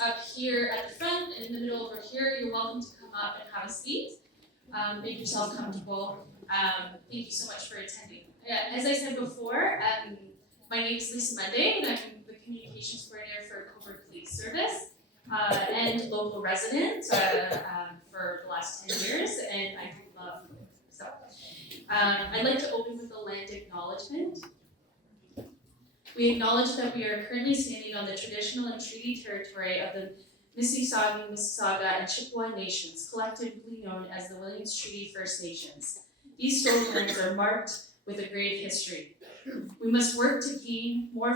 up here at the front and in the middle over here, you're welcome to come up and have a seat. Make yourself comfortable. Thank you so much for attending. As I said before, my name is Lisa Monday, and I'm the Communications Coordinator for Cobourg Police Service and local resident for the last 10 years, and I love Cobourg. So I'd like to open with a land acknowledgement. We acknowledge that we are currently standing on the traditional and treaty territory of the Mississauga, Mississauga, and Chippewa Nations, collectively known as the Williams Treaty First Nations. These stolen lands are marked with a great history. We must work to gain more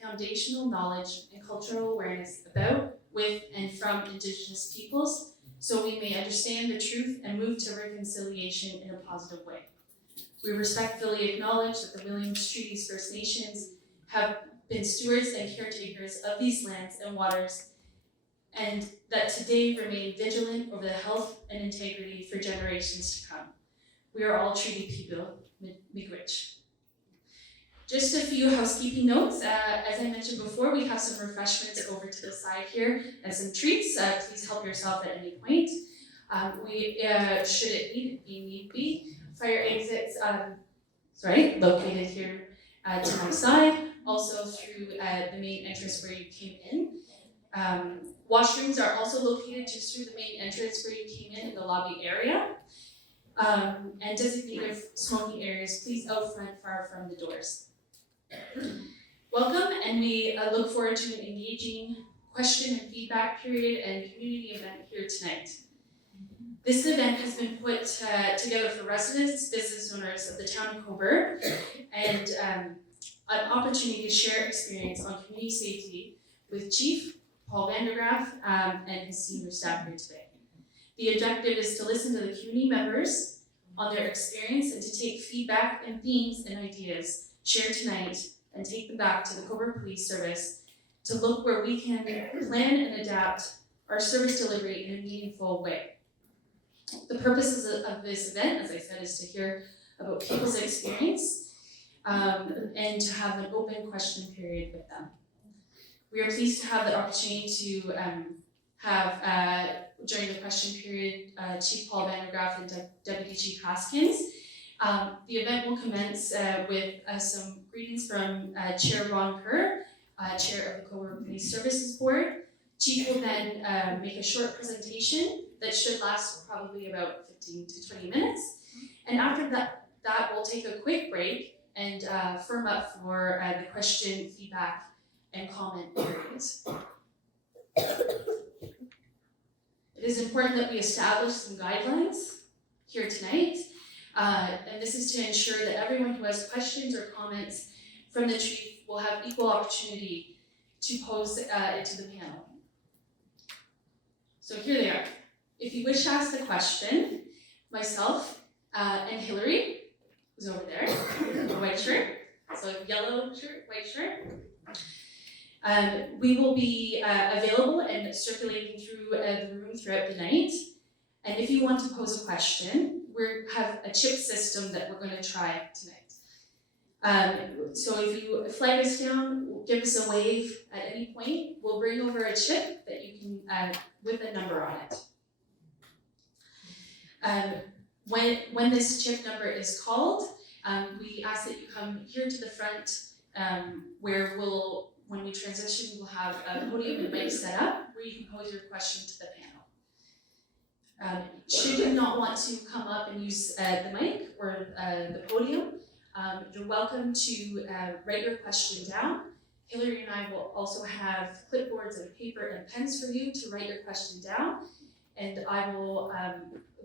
foundational knowledge and cultural awareness about, with, and from Indigenous peoples, so we may understand the truth and move to reconciliation in a positive way. We respectfully acknowledge that the Williams Treaty's First Nations have been stewards and caretakers of these lands and waters, and that today remain vigilant over the health and integrity for generations to come. We are all treaty people, Miigwech. Just a few housekeeping notes. As I mentioned before, we have some refreshments over to the side here and some treats. Please help yourself at any point. Should it need be, fire exits, located here to my side, also through the main entrance where you came in. Washrooms are also located just through the main entrance where you came in the lobby area. And designated smoking areas, please out front, far from the doors. Welcome, and we look forward to an engaging question and feedback period and community event here tonight. This event has been put together for residents, business owners of the town of Cobourg, and an opportunity to share experience on community safety with Chief Paul Vandergraaf and his senior staff here today. The objective is to listen to the community members on their experience and to take feedback and themes and ideas shared tonight and take them back to the Cobourg Police Service to look where we can plan and adapt our service delivery in a meaningful way. The purpose of this event, as I said, is to hear about people's experience and to have an open question period with them. We are pleased to have the opportunity to have, during the question period, Chief Paul Vandergraaf and Deputy Chief Haskins. The event will commence with some greetings from Chair Ron Kerr, Chair of the Cobourg Police Services Board. Chief will then make a short presentation that should last probably about 15 to 20 minutes. And after that we'll take a quick break and firm up for the question, feedback, and comment periods. It is important that we establish some guidelines here tonight, and this is to ensure that everyone who has questions or comments from the chief will have equal opportunity to pose it to the panel. So here they are. If you wish to ask the question, myself and Hillary, who's over there, the white shirt, so yellow shirt, white shirt, we will be available and circulating through the room throughout the night. And if you want to pose a question, we have a chip system that we're going to try tonight. So if you flag us down, give us a wave at any point, we'll bring over a chip that you can, with a number on it. When this chip number is called, we ask that you come here to the front where when we transition, we'll have a podium and mic set up where you can pose your question to the panel. Should you not want to come up and use the mic or the podium, you're welcome to write your question down. Hillary and I will also have clipboards and paper and pens for you to write your question down, and I will,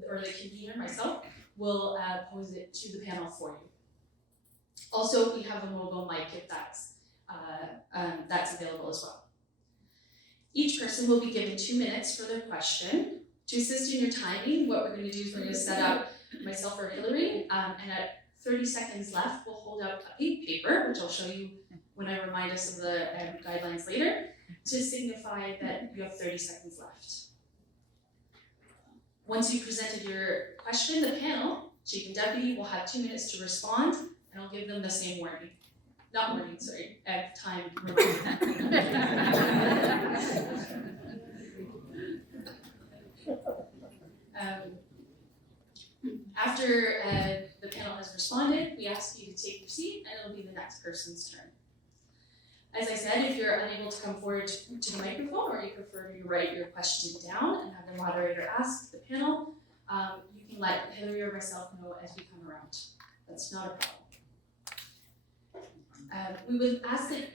or the convener, myself, will pose it to the panel for you. Also, we have a mobile mic if that's available as well. Each person will be given 2 minutes for their question. To assist in your timing, what we're going to do is we're going to set up myself or Hillary, and at 30 seconds left, we'll hold up a piece of paper, which I'll show you when I remind us of the guidelines later, to signify that you have 30 seconds left. Once you've presented your question, the panel, Chief and Deputy, will have 2 minutes to respond, and I'll give them the same warning. Not warning, sorry, time. After the panel has responded, we ask you to take your seat and it'll be the next person's turn. As I said, if you're unable to come forward to the microphone or you prefer to write your question down and have the moderator ask the panel, you can let Hillary or myself know as we come around. That's not a problem. We would ask that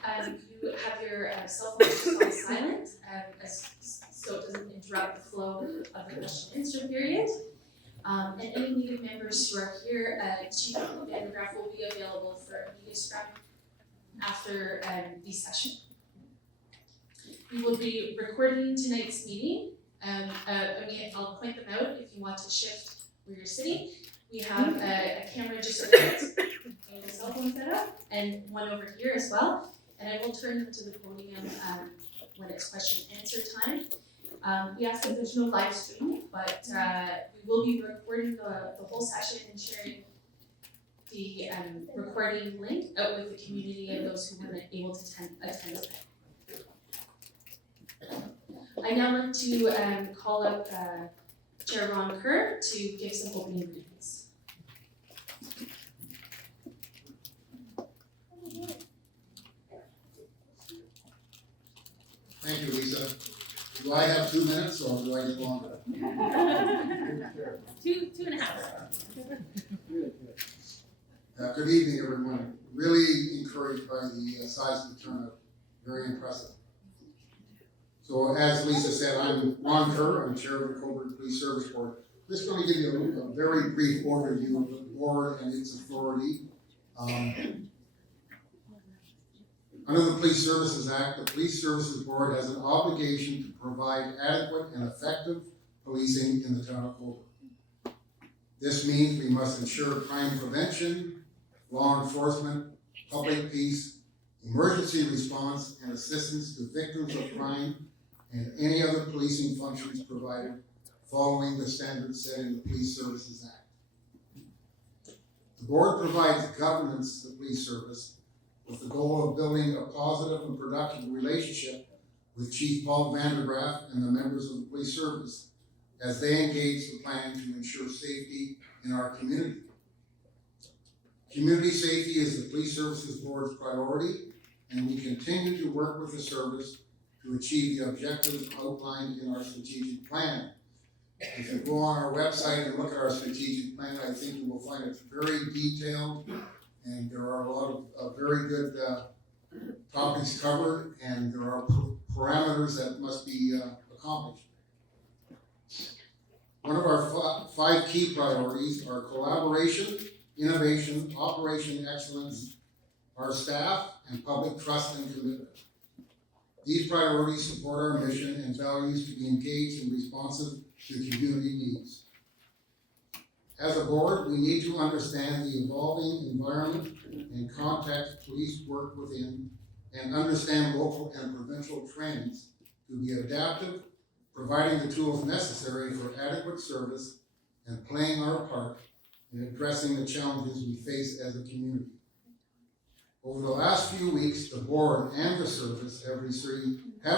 you have your cell phones on silent so it doesn't interrupt the flow of the question and answer period. And any media members who are here, Chief Van de Graaff will be available for a media scrum after the session. We will be recording tonight's meeting. I'll point them out if you want to shift where you're sitting. We have a camera just over here and a cell phone setup, and one over here as well. And I will turn them to the podium when it's question and answer time. We ask that there's no live stream, but we will be recording the whole session and sharing the recording link out with the community and those who weren't able to attend tonight. I now like to call up Chair Ron Kerr to give some opening remarks. Thank you, Lisa. Do I have 2 minutes or do I get longer? Two and a half. Good evening, everyone. Really encouraged by the size of the turnout. Very impressive. So as Lisa said, I'm Ron Kerr. I'm chair of the Cobourg Police Service Board. Just going to give you a very brief overview of the board and its authority. Under the Police Services Act, the Police Services Board has an obligation to provide adequate and effective policing in the town of Cobourg. This means we must ensure crime prevention, law enforcement, public peace, emergency response, and assistance to victims of crime and any other policing functions provided following the standards set in the Police Services Act. The board provides governance to the police service with the goal of building a positive and productive relationship with Chief Paul Van de Graaff and the members of the police service as they engage the plan to ensure safety in our community. Community safety is the Police Services Board's priority, and we continue to work with the service to achieve the objectives outlined in our strategic plan. If you go on our website and look at our strategic plan, I think you will find it's very detailed, and there are a lot of very good topics covered, and there are parameters that must be accomplished. One of our 5 key priorities are collaboration, innovation, operation excellence, our staff, and public trust and commitment. These priorities support our mission and values to be engaged and responsive to community needs. As a board, we need to understand the evolving environment and context police work within and understand local and provincial trends to be adaptive, providing the tools necessary for adequate service and playing our part in addressing the challenges we face as a community. Over the last few weeks, the board and the service have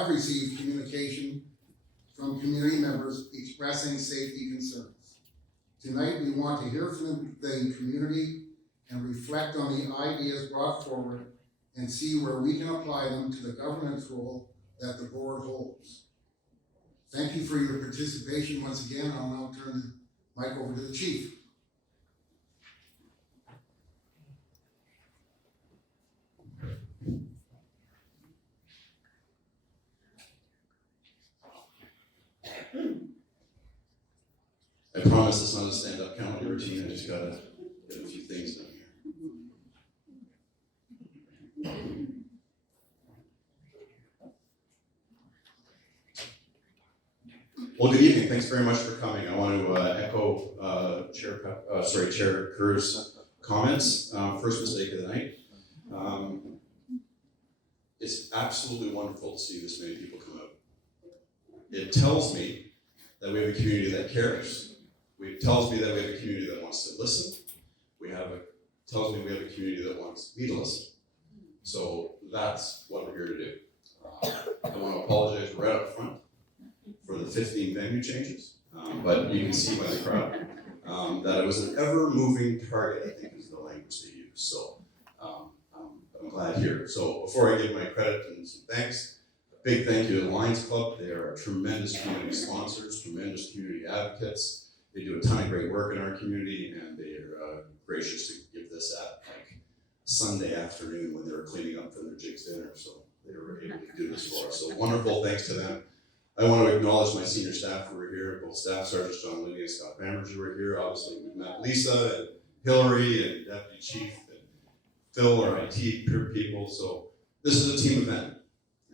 received communication from community members expressing safety concerns. Tonight, we want to hear from the community and reflect on the ideas brought forward and see where we can apply them to the governance role that the board holds. Thank you for your participation once again. I'll now turn the mic over to the chief. I promise it's not a stand-up comedy routine. I just gotta get a few things done here. Well, good evening. Thanks very much for coming. I want to echo Chair Kerr's comments. First mistake of the night. It's absolutely wonderful to see this many people come out. It tells me that we have a community that cares. It tells me that we have a community that wants to listen. Tells me we have a community that wants me to listen. So that's what we're here to do. I want to apologize right up front for the 15 venue changes, but you can see by the crowd. that I was an ever-moving target, I think is the language they use. So I'm glad here. So before I give my credit and some thanks, a big thank you to the Lions Club. They are tremendous community sponsors, tremendous community advocates. They do a ton of great work in our community, and they are gracious to give this at like Sunday afternoon when they were cleaning up for their Jigs dinner. So they were able to do this for us. So wonderful thanks to them. I want to acknowledge my senior staff who were here, both Staff Sergeants John Looney and Scott Bammers who were here. Obviously, we've met Lisa and Hillary and Deputy Chief and Phil, our IT people. So this is a team event,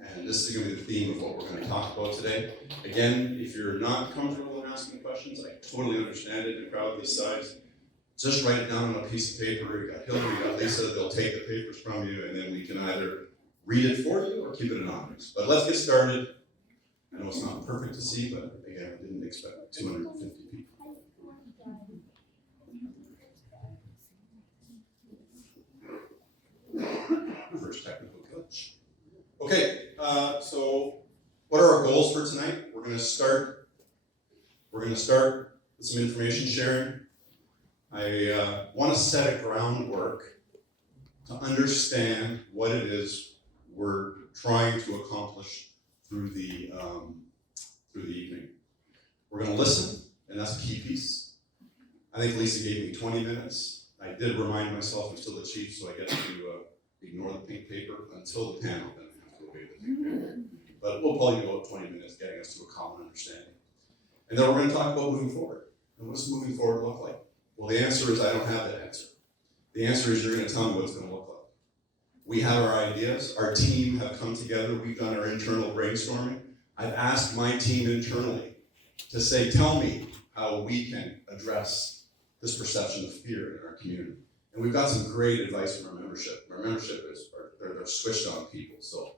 and this is going to be the theme of what we're going to talk about today. Again, if you're not comfortable in asking questions, I totally understand it. In a crowd this size, just write it down on a piece of paper. You got Hillary, you got Lisa. They'll take the papers from you, and then we can either read it for you or keep it anonymous. But let's get started. I know it's not perfect to see, but again, I didn't expect 250 people. First technical glitch. Okay, so what are our goals for tonight? We're gonna start with some information sharing. I want to set a groundwork to understand what it is we're trying to accomplish through the evening. We're going to listen, and that's a key piece. I think Lisa gave me 20 minutes. I did remind myself I'm still the chief, so I get to ignore the pink paper until the panel, then I have to obey the pink paper. But we'll probably go 20 minutes getting us to a common understanding. And then we're going to talk about moving forward. And what does moving forward look like? Well, the answer is I don't have that answer. The answer is you're going to tell me what it's going to look like. We have our ideas. Our team have come together. We've done our internal brainstorming. I've asked my team internally to say, tell me how we can address this perception of fear in our community. And we've got some great advice from our membership. Our membership they're switched on people. So,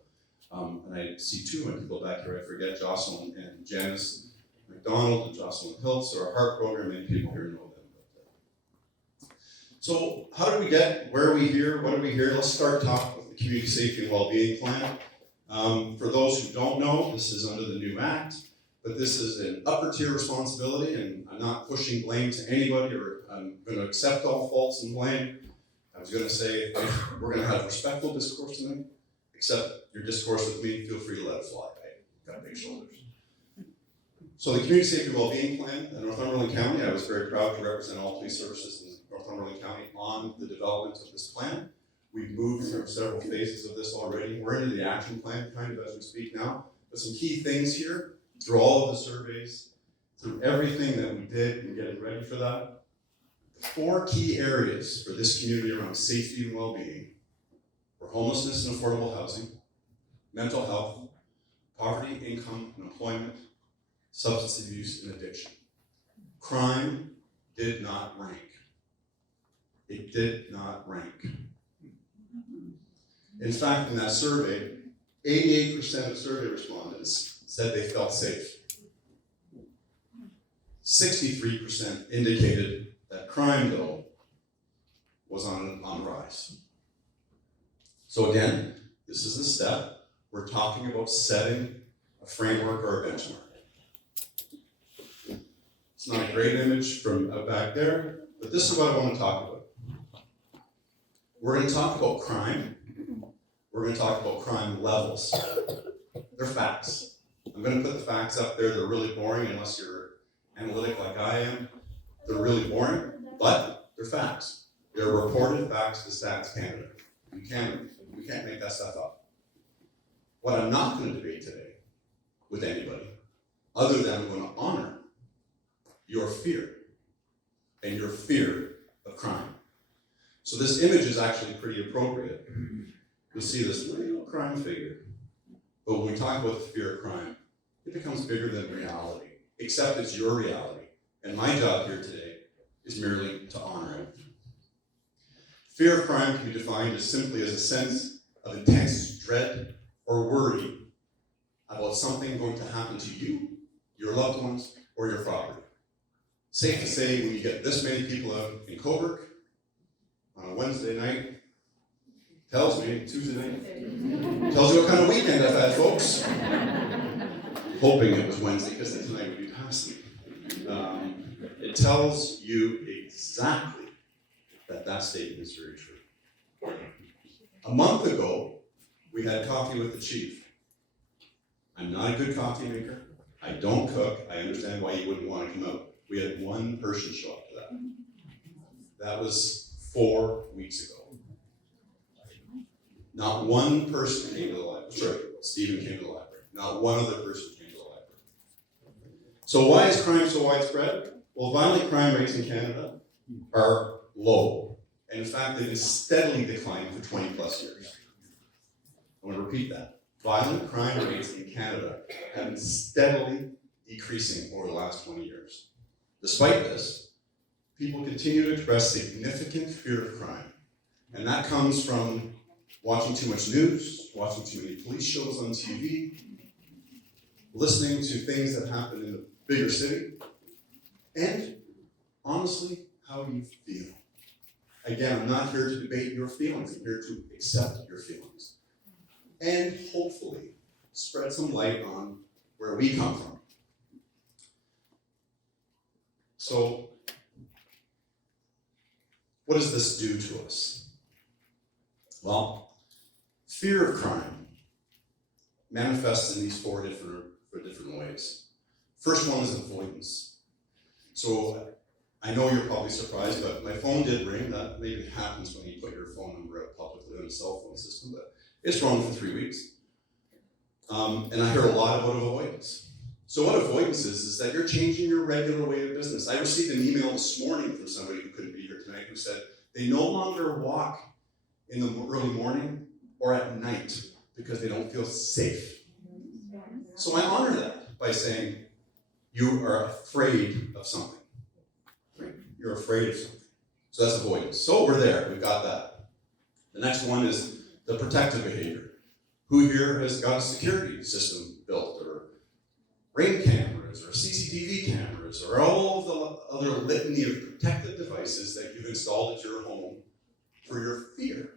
and I see two of my people back here. I forget Jocelyn and Janice McDonald and Jocelyn Hiltz are our HEART program. Many people here know them. So how did we get, where are we here, what are we here? Let's start talking with the Community Safety and Wellbeing Plan. For those who don't know, this is under the new act, but this is an upper tier responsibility, and I'm not pushing blame to anybody, or I'm going to accept all faults and blame. I was going to say, we're going to have respectful discourse tonight, except your discourse with me, feel free to let it fly. I got big shoulders. So the Community Safety and Wellbeing Plan in Northumberland County, I was very proud to represent all police services in Northumberland County on the development of this plan. We've moved through several phases of this already. We're into the action plan kind of as we speak now. But some key things here, through all of the surveys, through everything that we did and getting ready for that, the 4 key areas for this community around safety and well-being were homelessness and affordable housing, mental health, poverty, income, and employment, substance abuse, and addiction. Crime did not rank. It did not rank. In fact, in that survey, 88% of survey respondents said they felt safe. 63% indicated that crime, though, was on the rise. So again, this is the step. We're talking about setting a framework or a benchmark. It's not a great image from back there, but this is what I want to talk about. We're going to talk about crime. We're going to talk about crime levels. They're facts. I'm going to put the facts up there. They're really boring unless you're analytic like I am. They're really boring, but they're facts. They're reported facts to Stats Canada. We can't make that stuff up. What I'm not going to debate today with anybody, other than I'm going to honor your fear and your fear of crime. So this image is actually pretty appropriate. You'll see this little crime figure. But when we talk about the fear of crime, it becomes bigger than reality, except it's your reality. And my job here today is merely to honor it. Fear of crime can be defined as simply as a sense of intense dread or worry about something going to happen to you, your loved ones, or your property. Safe to say, when you get this many people out in Cobourg on a Wednesday night, Tuesday night, tells you what kind of weekend I've had, folks. Hoping it was Wednesday, because then tonight would be past me. It it tells you exactly that that statement is very true. A month ago, we had coffee with the chief. I'm not a good coffee maker. I don't cook. I understand why you wouldn't want to come out. We had one person show up to that. That was 4 weeks ago. Not one person came to the library. Sorry, Stephen came to the library. Not one other person came to the library. So why is crime so widespread? Well, violent crime rates in Canada are low. And in fact, they've been steadily declining for 20 plus years. I want to repeat that. Violent crime rates in Canada have been steadily decreasing over the last 20 years. Despite this, people continue to express significant fear of crime. And that comes from watching too much news, watching too many police shows on TV, listening to things that happen in the bigger city, and honestly, how you feel. Again, I'm not here to debate your feelings, I'm here to accept your feelings. And hopefully, spread some light on where we come from. So, what does this do to us? Well, fear of crime manifests in these four different ways. First one is avoidance. So I know you're probably surprised, but my phone did ring. That maybe happens when you put your phone number out publicly on a cell phone system, but it's rung for 3 weeks. And I hear a lot about avoidance. So what avoidance is that you're changing your regular way of business. I received an email this morning from somebody who couldn't be here tonight who said they no longer walk in the early morning or at night because they don't feel safe. So I honor that by saying you are afraid of something. You're afraid of something. So that's avoidance. So we're there, we've got that. The next one is the protective behavior. Who here has got a security system built, or ring cameras, or CCTV cameras, or all of the other litany of protective devices that you've installed at your home for your fear?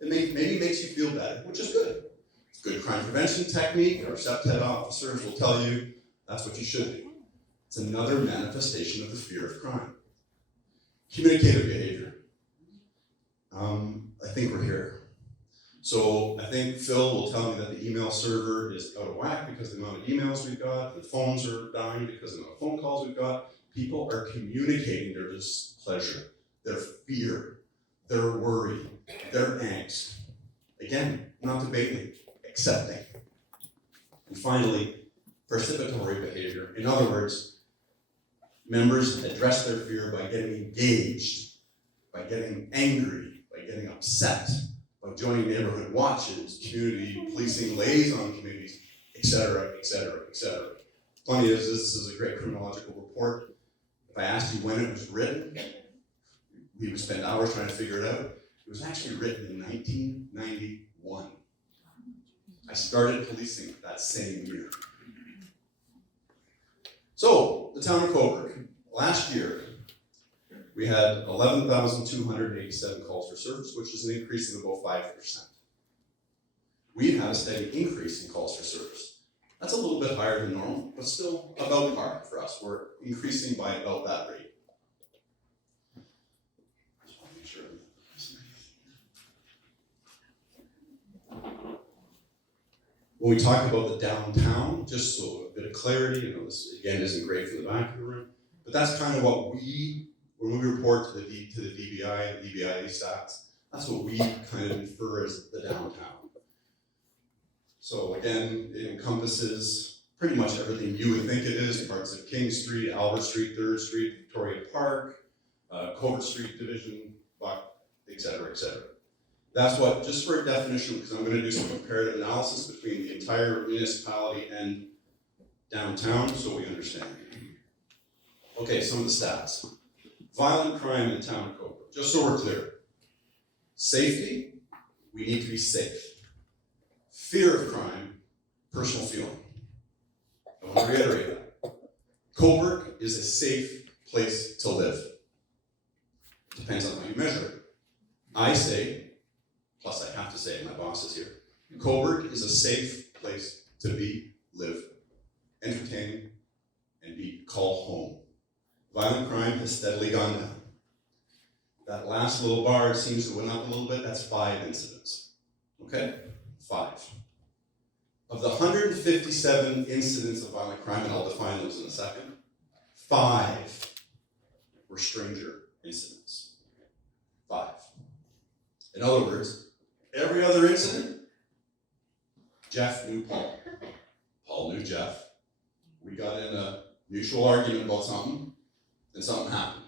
It maybe makes you feel better, which is good. It's a good crime prevention technique. Our SEPTED officers will tell you that's what you should do. It's another manifestation of the fear of crime. Communicative behavior. I think we're here. So I think Phil will tell me that the email server is out of whack because of the amount of emails we've got, the phones are dying because of the amount of phone calls we've got. People are communicating their displeasure, their fear, their worry, their angst. Again, not debating, accepting. And finally, participatory behavior. In other words, members address their fear by getting engaged, by getting angry, by getting upset, by joining neighborhood watches, community policing liaison committees, etc., etc., etc. Funny is, this is a great criminological report. If I asked you when it was written, we would spend hours trying to figure it out. It was actually written in 1991. I started policing that same year. So, the town of Cobourg. Last year, we had 11,287 calls for service, which is an increase of about 5%. We've had a steady increase in calls for service. That's a little bit higher than normal, but still about par for us. We're increasing by about that rate. Just want to make sure. When we talk about the downtown, just so a bit of clarity, this again isn't great for the back of the room, but that's kind of what when we report to the DBI, the DBI stats, that's what we kind of infer as the downtown. So again, it encompasses pretty much everything you would think it is, parts of King Street, Albert Street, 3rd Street, Victoria Park, Cobourg Street Division, etc., etc. That's what, just for a definition, because I'm going to do some comparative analysis between the entire municipality and downtown so we understand. Okay, some of the stats. Violent crime in the town of Cobourg, just so we're clear. Safety, we need to be safe. Fear of crime, personal feeling. I want to reiterate that. Cobourg is a safe place to live. Depends on how you measure it. I say, plus I have to say it, my boss is here, Cobourg is a safe place to be, live, entertain, and be called home. violent crime has steadily gone down. That last little bar seems to went up a little bit, that's 5 incidents. Okay? 5. Of the 157 incidents of violent crime, and I'll define those in a second, 5 were stranger incidents. 5. In other words, every other incident, Jeff knew Paul. Paul knew Jeff. We got in a mutual argument about something, and something happened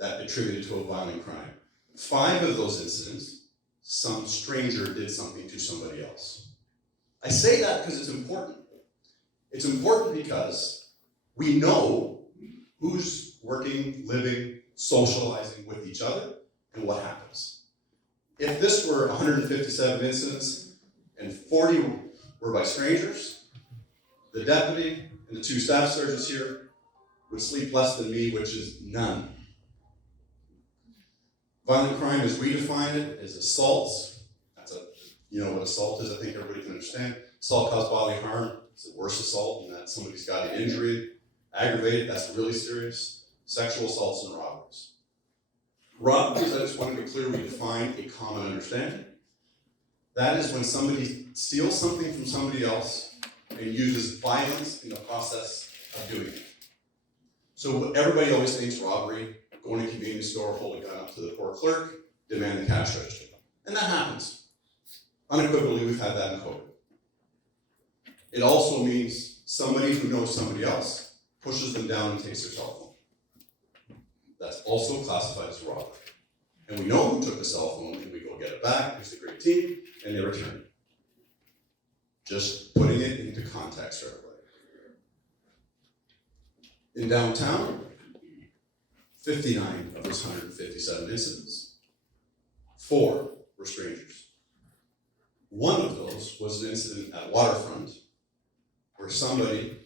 that attributed to a violent crime. 5 of those incidents, some stranger did something to somebody else. I say that because it's important. It's important because we know who's working, living, socializing with each other, and what happens. If this were 157 incidents and 40 were by strangers, the deputy and the 2 staff sergeants here would sleep less than me, which is none. Violent crime, as we define it, is assaults. You know what assault is, I think everybody can understand. Assault caused bodily harm, it's a worse assault in that somebody's got an injury. Aggravated, that's really serious. Sexual assaults and robberies. Robberies, I just want to be clear, we define a common understanding. That is when somebody steals something from somebody else and uses violence in the process of doing it. So everybody always thinks robbery, going to a convenience store, hold a gun up to the poor clerk, demand the cash register. And that happens. Unequivocally, we've had that in COVID. It also means somebody who knows somebody else pushes them down and takes their cell phone. That's also classified as robbery. And we know who took the cell phone, and we go get it back, there's a great team, and they return it. Just putting it into context for everybody. In downtown, 59 of those 157 incidents, 4 were strangers. One of those was an incident at Waterfront where somebody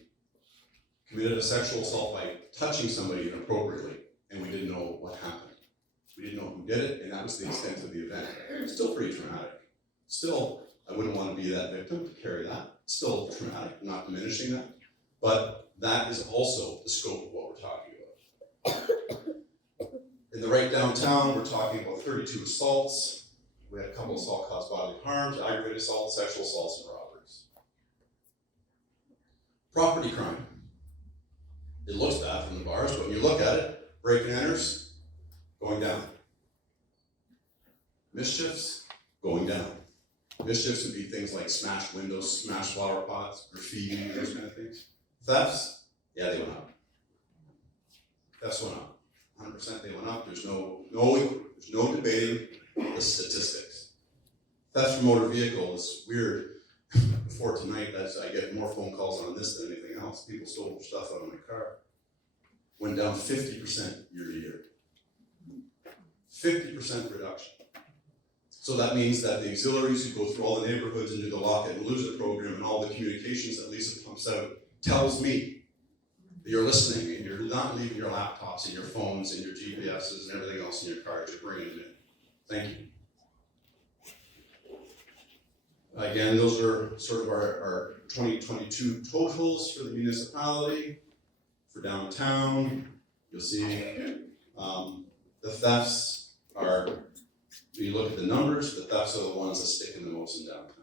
committed a sexual assault by touching somebody inappropriately, and we didn't know what happened. We didn't know who did it, and that was the extent of the event. Still pretty traumatic. Still, I wouldn't want to be that victim, to carry that. Still traumatic, I'm not diminishing that. But that is also the scope of what we're talking about. In the right downtown, we're talking about 32 assaults. We had a couple of assault caused bodily harms, aggravated assault, sexual assaults, and robberies. Property crime. It looks bad from the bars, but when you look at it, break and enters, going down. Mischiefs, going down. Mischiefs would be things like smashed windows, smashed flower pots, graffiti, those kind of things. Thefts, yeah, they went up. Thefts went up. 100% they went up. There's no debating the statistics. Theft from motor vehicle is weird. Before tonight, I get more phone calls on this than anything else. People stole stuff out of my car. Went down 50% year to year. 50% reduction. So that means that the auxiliaries who go through all the neighborhoods and do the Lock It and Lose It program and all the communications that Lisa pumps out tells me that you're listening and you're not leaving your laptops and your phones and your GPSs and everything else in your cars. You're bringing them in. Thank you. Again, those are sort of our 2022 totals for the municipality. For downtown, you'll see the thefts are, when you look at the numbers, the thefts are the ones that stick in the most in downtown.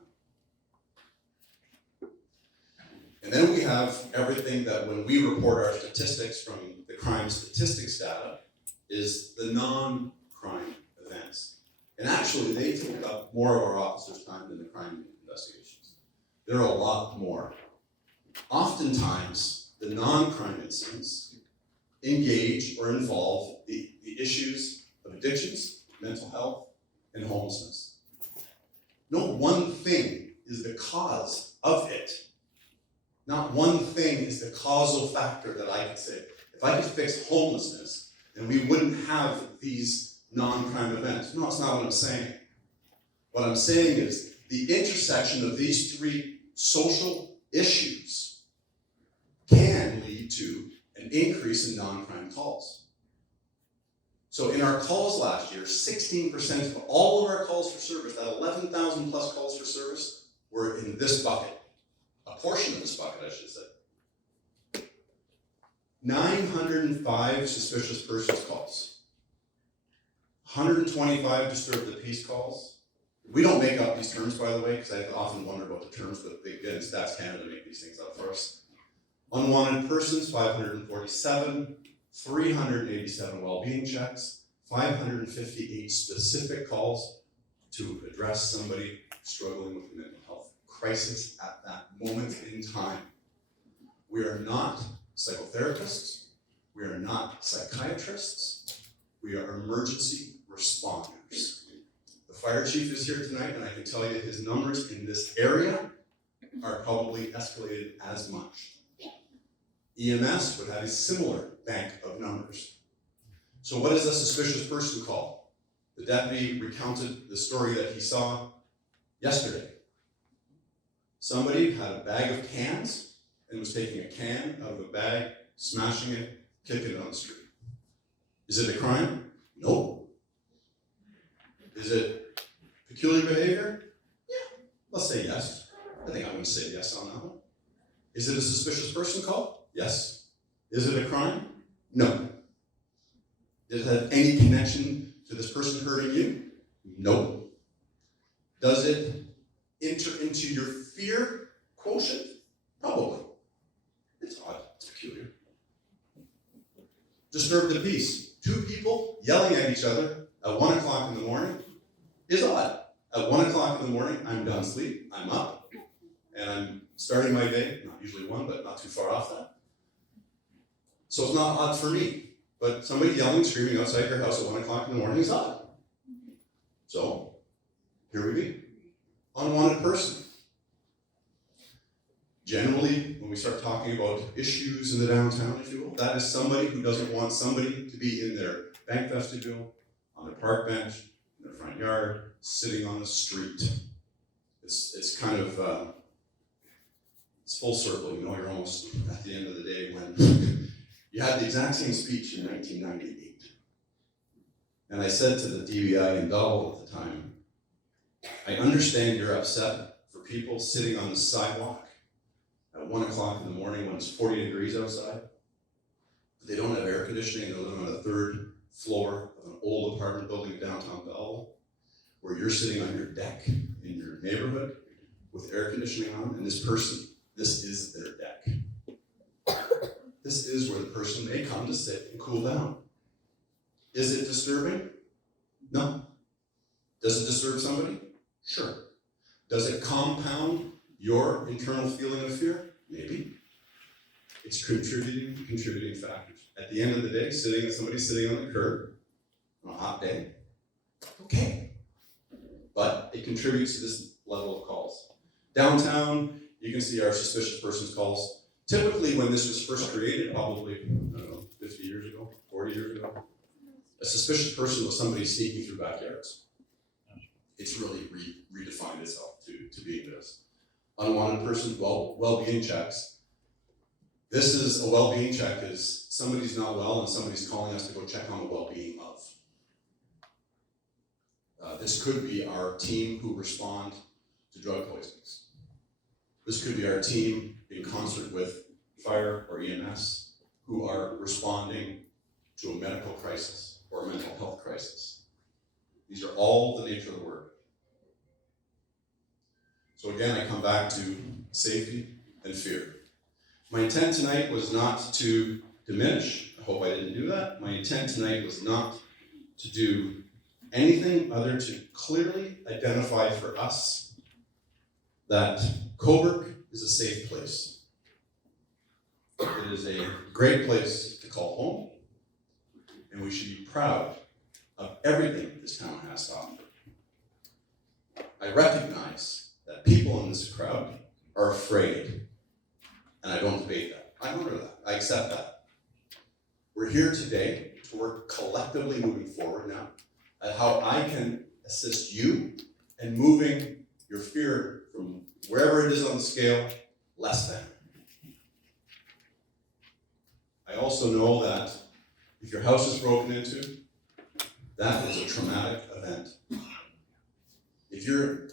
And then we have everything that when we report our statistics from the crime statistics data is the non-crime events. And actually, they take up more of our officers' time than the crime investigations. There are a lot more. Oftentimes, the non-crime incidents engage or involve the issues of addictions, mental health, and homelessness. No one thing is the cause of it. Not one thing is the causal factor that I could say. If I could fix homelessness, then we wouldn't have these non-crime events. No, that's not what I'm saying. What I'm saying is the intersection of these 3 social issues can lead to an increase in non-crime calls. So in our calls last year, 16% of all of our calls for service, that 11,000 plus calls for service, were in this bucket. A portion of this bucket, I should say. 905 suspicious persons calls. 125 disturb the peace calls. We don't make up these terms, by the way, because I often wonder about the terms, but again, Stats Canada make these things up for us. Unwanted persons, 547, 387 well-being checks, 558 specific calls to address somebody struggling with a mental health crisis at that moment in time. We are not psychotherapists, we are not psychiatrists, we are emergency responders. The fire chief is here tonight, and I can tell you his numbers in this area are probably escalated as much. EMS would have a similar bank of numbers. So what is a suspicious person call? The deputy recounted the story that he saw yesterday. Somebody had a bag of cans and was taking a can out of a bag, smashing it, kicking it on the street. Is it a crime? No. Is it peculiar behavior? Yeah, let's say yes. I think I'm going to say yes on that one. Is it a suspicious person call? Yes. Is it a crime? No. Does it have any connection to this person hurting you? No. Does it enter into your fear quotient? Probably. It's odd. It's peculiar. Disturb the peace. Two people yelling at each other at 1 o'clock in the morning is odd. At 1 o'clock in the morning, I'm done sleep, I'm up, and I'm starting my day, not usually 1, but not too far off that. So it's not odd for me, but somebody yelling, screaming outside your house at 1 o'clock in the morning is odd. So, here we be. Unwanted person. Generally, when we start talking about issues in the downtown, if you will, that is somebody who doesn't want somebody to be in their bank vestibule, on their park bench, in their front yard, sitting on the street. It's kind of, it's full circle, you know, you're almost at the end of the day when you had the exact same speech in 1998. And I said to the DBI in Belleville at the time, I understand you're upset for people sitting on the sidewalk at 1 o'clock in the morning when it's 40 degrees outside. They don't have air conditioning, they're living on the 3rd floor of an old apartment building in downtown Belleville, where you're sitting on your deck in your neighborhood with air conditioning on, and this person, this is their deck. This is where the person may come to sit and cool down. Is it disturbing? No. Does it disturb somebody? Sure. Does it compound your internal feeling of fear? Maybe. It's contributing factors. At the end of the day, somebody's sitting on the curb on a hot day, okay. But it contributes to this level of calls. Downtown, you can see our suspicious persons calls. Typically, when this was first created, probably, I don't know, 50 years ago, 40 years ago, a suspicious person was somebody sneaking through backyards. It's really redefined itself to being this. Unwanted person, well-being checks. This is a well-being check is somebody's not well and somebody's calling us to go check on the well-being of. This could be our team who respond to drug poisonings. This could be our team in concert with fire or EMS who are responding to a medical crisis or a mental health crisis. These are all the nature of the work. So again, I come back to safety and fear. My intent tonight was not to diminish. I hope I didn't do that. My intent tonight was not to do anything other to clearly identify for us that Cobourg is a safe place. It is a great place to call home, and we should be proud of everything this town has to offer. I recognize that people in this crowd are afraid, and I don't debate that. I honor that. I accept that. We're here today to work collectively moving forward now at how I can assist you in moving your fear from wherever it is on the scale, less than. I also know that if your house is broken into, that is a traumatic event. If your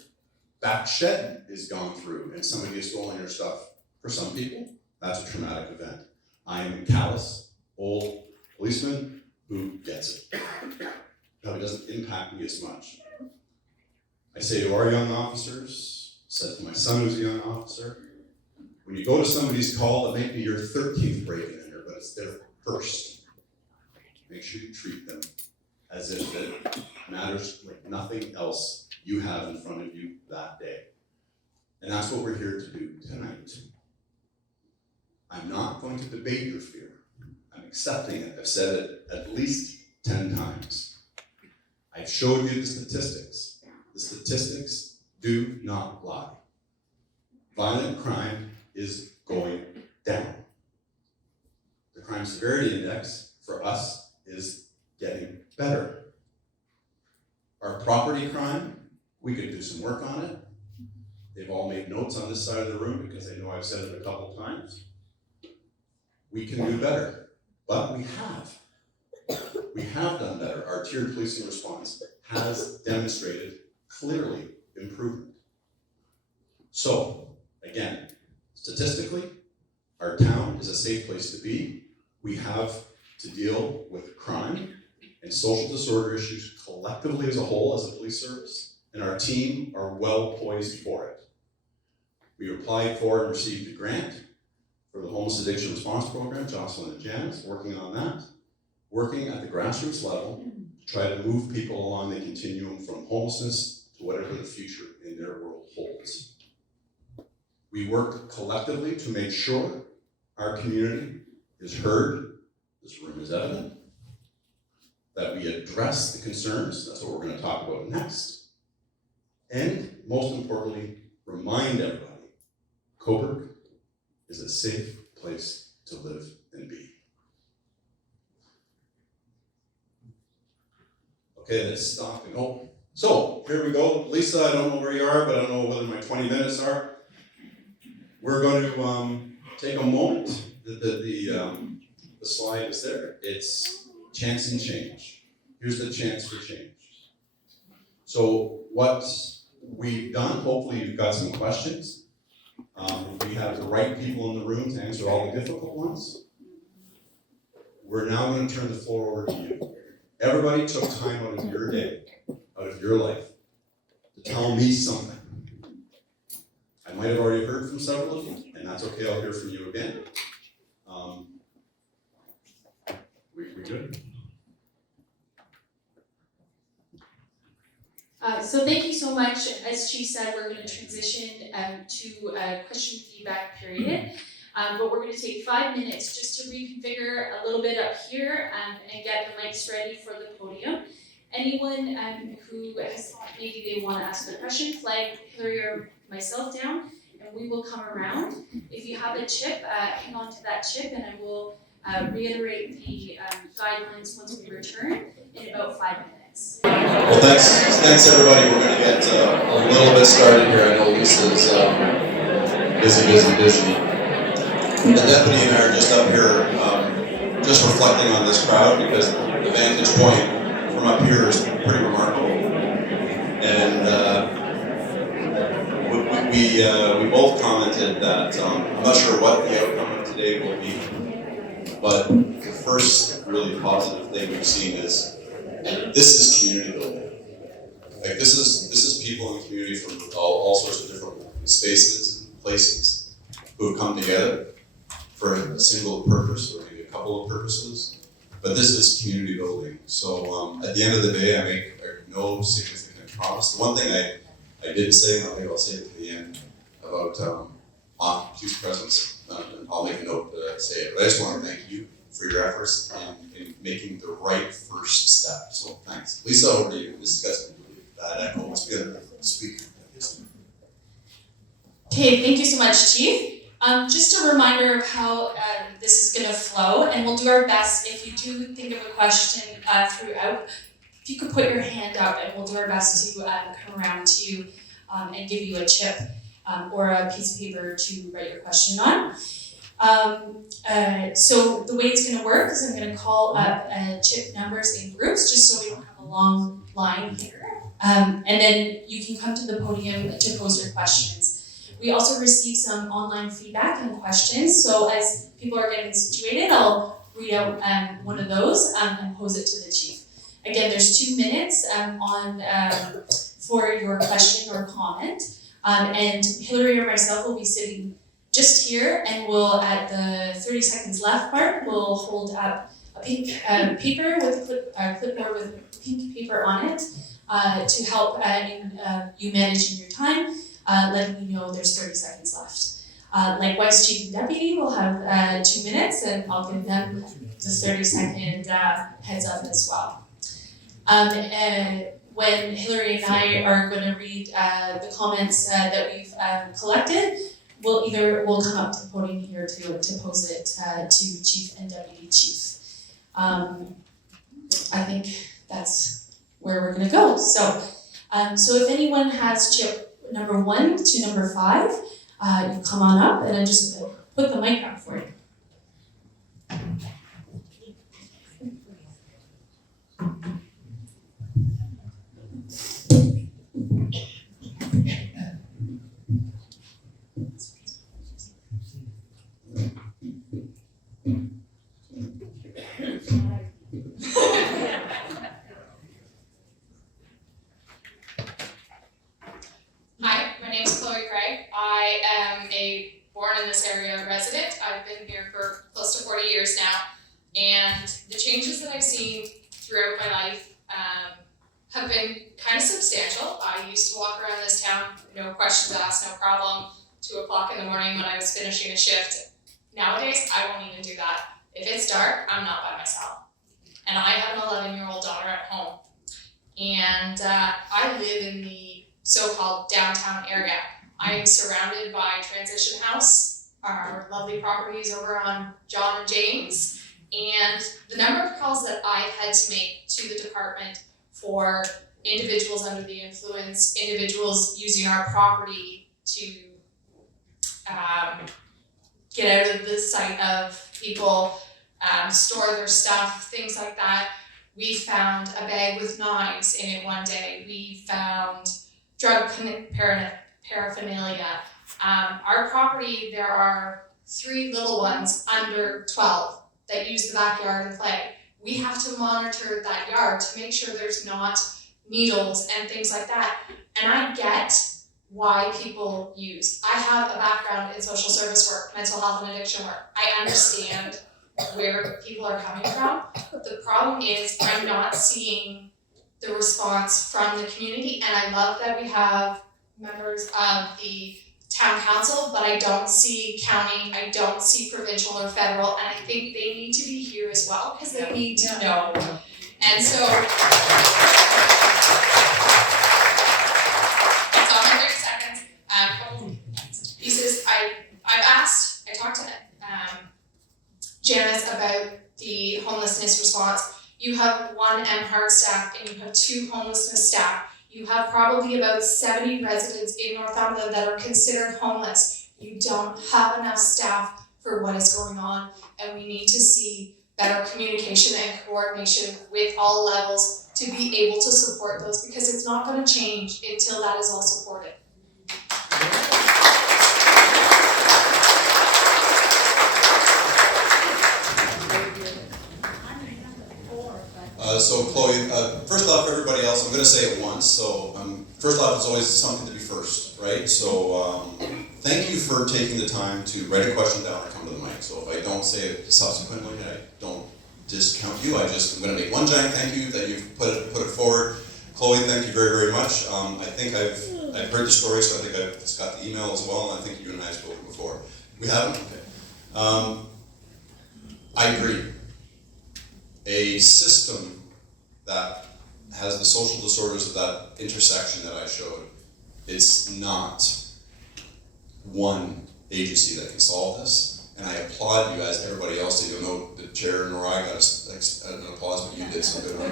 back shed is gone through and somebody has stolen your stuff, for some people, that's a traumatic event. I'm callous, old policeman who gets it. Probably doesn't impact me as much. I say to our young officers, said to my son who's a young officer, when you go to somebody's call, it may be your 13th break-in in there, but it's their first. Make sure you treat them as if it matters like nothing else you have in front of you that day. And that's what we're here to do tonight. I'm not going to debate your fear. I'm accepting it. I've said it at least 10 times. I've showed you the statistics. The statistics do not lie. Violent crime is going down. The crime severity index for us is getting better. Our property crime, we could do some work on it. They've all made notes on this side of the room because they know I've said it a couple times. We can do better, but we have. We have done better. Our tiered policing response has demonstrated clearly improvement. So, again, statistically, our town is a safe place to be. We have to deal with crime and social disorder issues collectively as a whole as a police service, and our team are well poised for it. We applied for and received a grant for the Homeless Addiction Response Program, Jocelyn and Janice, working on that, working at the grassroots level to try to move people along the continuum from homelessness to whatever the future in their world holds. We work collectively to make sure our community is heard, this room is evident, that we address the concerns, that's what we're going to talk about next, and most importantly, remind everybody, Cobourg is a safe place to live and be. Okay, let's stop and go. So, here we go. Lisa, I don't know where you are, but I don't know whether my 20 minutes are. We're going to take a moment. The slide is there. It's chance and change. Here's the chance for change. So, what we've done, hopefully you've got some questions. We have the right people in the room to answer all the difficult ones. We're now going to turn the floor over to you. Everybody took time out of your day, out of your life, to tell me something. I might have already heard from several of you, and that's okay, I'll hear from you again. We good? So thank you so much. As Chief said, we're going to transition to a question feedback period. But we're going to take 5 minutes just to reconfigure a little bit up here and get the mics ready for the podium. Anyone who has maybe they want to ask a question, flag Hillary or myself down, and we will come around. If you have a chip, hang on to that chip, and I will reiterate the guidelines once we return in about 5 minutes. Well, thanks everybody. We're going to get a little bit started here. I know Lisa's busy. The deputy and I are just up here, just reflecting on this crowd because the vantage point from up here is pretty remarkable. And we both commented that I'm not sure what the outcome of today will be, but the first really positive thing we've seen is this is community building. Like this is people in the community from all sorts of different spaces and places who have come together for a single purpose or maybe a couple of purposes, but this is community building. So at the end of the day, I make no significant promise. The one thing I did say, and maybe I'll say it to the end, about Chief's presence, and I'll make a note to say it, but I just want to thank you for your efforts in making the right first step. So thanks. Lisa, over to you. This has got some really bad echo. Must be a speaker. Okay, thank you so much, Chief. Just a reminder of how this is going to flow, and we'll do our best. If you do think of a question throughout, if you could put your hand up, and we'll do our best to come around to you and give you a chip or a piece of paper to write your question on. So the way it's going to work is I'm going to call up chip numbers in groups, just so we don't have a long line here. And then you can come to the podium to pose your questions. We also received some online feedback and questions, so as people are getting situated, I'll read out one of those and pose it to the chief. Again, there's 2 minutes for your question or comment, and Hillary or myself will be sitting just here, and we'll, at the 30 seconds left part, we'll hold up a pink paper with a clipboard with pink paper on it to help you managing your time, letting you know there's 30 seconds left. Likewise, Chief and Deputy will have 2 minutes, and I'll give them the 30-second heads up as well. When Hillary and I are going to read the comments that we've collected, we'll come up to the podium here to pose it to Chief and Deputy Chief. I think that's where we're going to go. So if anyone has chip number 1 to number 5, you come on up, and I just put the mic up for you. Hi, my name is Chloe Craig. I am a born in this area resident. I've been here for close to 40 years now, and the changes that I've seen throughout my life have been kind of substantial. I used to walk around this town, no questions asked, no problem, 2 o'clock in the morning when I was finishing a shift. Nowadays, I won't even do that. If it's dark, I'm not by myself. And I have an 11-year-old daughter at home. And I live in the so-called downtown area. I am surrounded by Transition House, our lovely properties over on John and James. And the number of calls that I've had to make to the department for individuals under the influence, individuals using our property to get out of the sight of people, store their stuff, things like that. We found a bag with knives in it one day. We found drug paraphernalia. Our property, there are 3 little ones under 12 that use the backyard and play. We have to monitor that yard to make sure there's not needles and things like that. And I get why people use. I have a background in social service work, mental health and addiction work. I understand where people are coming from. The problem is I'm not seeing the response from the community, and I love that we have members of the town council, but I don't see county, I don't see provincial or federal, and I think they need to be here as well, because they need to know. And so, it's on my 30 seconds. Couple pieces. I talked to Janice about the homelessness response. You have 1 MHARD staff and you have 2 homelessness staff. You have probably about 70 residents in Northumberland that are considered homeless. You don't have enough staff for what is going on, and we need to see better communication and coordination with all levels to be able to support those, because it's not going to change until that is all supported. So Chloe, first off, everybody else, I'm going to say it once. So first off, it's always something to be first, right? So thank you for taking the time to write a question down and come to the mic. So if I don't say it subsequently, I don't discount you. I'm going to make one giant thank you that you've put it forward. Chloe, thank you very, very much. I think I've heard the story, so I think I've got the email as well, and I think you and I have spoken before. We haven't? Okay. I agree. A system that has the social disorders of that intersection that I showed, it's not one agency that can solve this. And I applaud you, as everybody else did. You'll know the chair nor I got an applause, but you did some good one.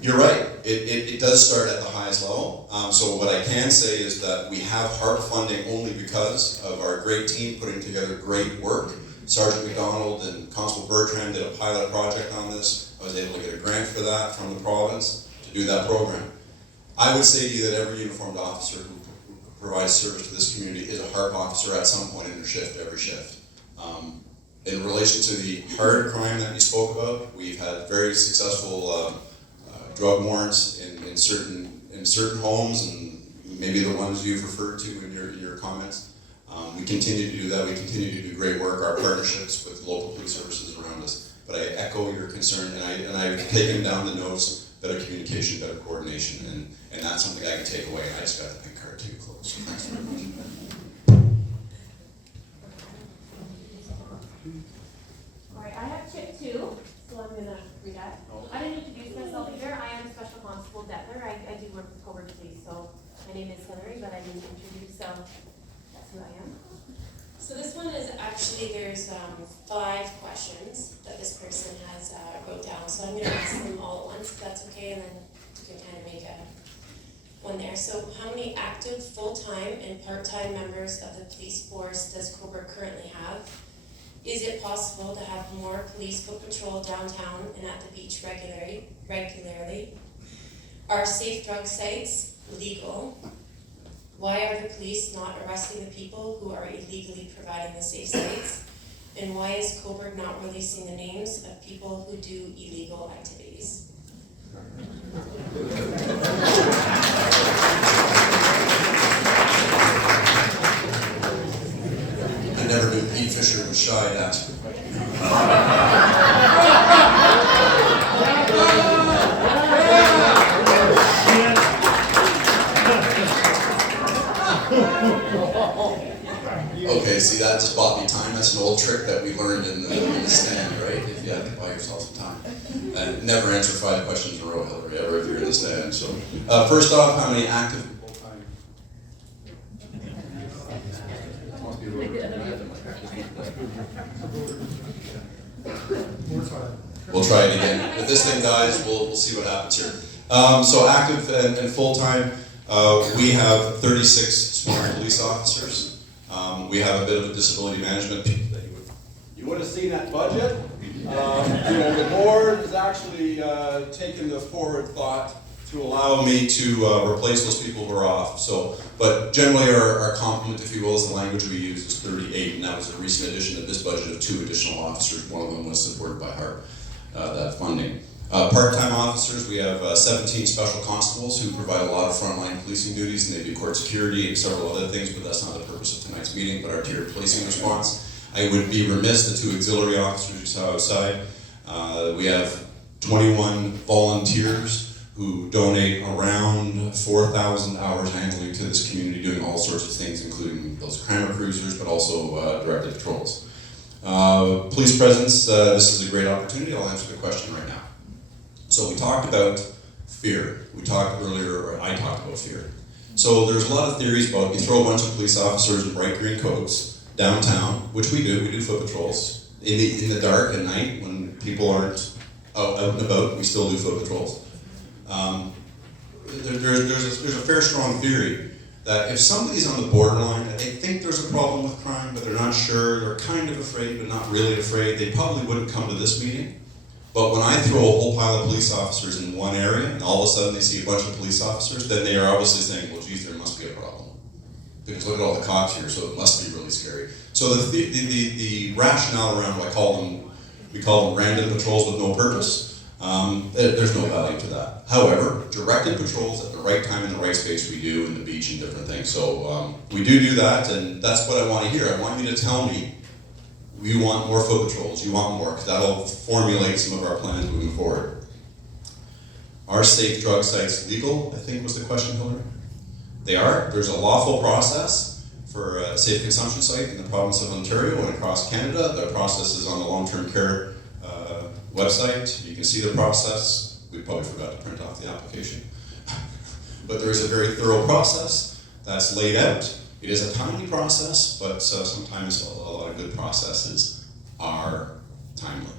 You're right, it does start at the highest level. So what I can say is that we have HARP funding only because of our great team putting together great work. Sergeant McDonald and Constable Bertrand did a pilot project on this. I was able to get a grant for that from the province to do that program. I would say to you that every uniformed officer who provides service to this community is a HARP officer at some point in their shift, every shift. In relation to the hard crime that you spoke about, we've had very successful drug warrants in certain homes, and maybe the ones you've referred to in your comments. We continue to do that. We continue to do great work. Our partnerships with local police services around us. But I echo your concern, and I've taken down the notes: better communication, better coordination, and that's something I can take away. I just got the pink card too close. So thanks very much. Alright, I have chip two, so I'm gonna read that. I didn't introduce myself either. I am Special Constable Detler. I do work with Cobourg Police, so my name is Hillary, but I didn't introduce, so that's who I am. So this one is actually, there's 5 questions that this person has wrote down, so I'm gonna ask them all at once, if that's okay, and then you can kind of make one there. So how many active, full-time, and part-time members of the police force does Cobourg currently have? Is it possible to have more police foot patrol downtown and at the beach regularly? Are safe drug sites legal? Why are the police not arresting the people who are illegally providing the safe sites? And why is Cobourg not releasing the names of people who do illegal activities? I never knew Pete Fisher was shy to ask. Okay, see, that just bought me time. That's an old trick that we learned in the stand, right? If you have to buy yourself some time. And never answer 5 questions in a row, Hillary, ever if you're in the stand. So, first off, how many active full-time? We'll try it again. If this thing dies, we'll see what happens here. So active and full-time, we have 36 smart police officers. We have a bit of a disability management piece that you would have seen that budget. The board has actually taken the forward thought to allow me to replace those people who are off. So, but generally our complement, if you will, is the language we use is 38, and that was a recent addition to this budget of 2 additional officers. One of them was supported by HARP, that funding. Part-time officers, we have 17 special constables who provide a lot of frontline policing duties, and they do court security and several other things, but that's not the purpose of tonight's meeting, but our tiered policing response. I would be remiss, the 2 auxiliary officers you saw outside. We have 21 volunteers who donate around 4,000 hours annually to this community, doing all sorts of things, including those crime cruisers, but also directed patrols. Police presence, this is a great opportunity. I'll answer the question right now. So we talked about fear. We talked earlier, or I talked about fear. So there's a lot of theories about you throw a bunch of police officers in bright green coats downtown, which we do foot patrols. In the dark at night when people aren't out and about, we still do foot patrols. There's a fair strong theory that if somebody's on the borderline, that they think there's a problem with crime, but they're not sure, they're kind of afraid, but not really afraid, they probably wouldn't come to this meeting. But when I throw a whole pile of police officers in one area, and all of a sudden they see a bunch of police officers, then they are obviously saying, well, geez, there must be a problem. Because look at all the cops here, so it must be really scary. So the rationale around, we call them random patrols with no purpose, there's no value to that. However, directed patrols at the right time in the right space we do, in the beach and different things. So we do that, and that's what I want to hear. I want you to tell me, you want more foot patrols, you want more, because that'll formulate some of our plans moving forward. Are safe drug sites legal, I think was the question, Hillary? They are. There's a lawful process for a safe consumption site in the province of Ontario and across Canada. The process is on the long-term care website. You can see the process. We probably forgot to print off the application. But there is a very thorough process that's laid out. It is a timely process, but sometimes a lot of good processes are timely.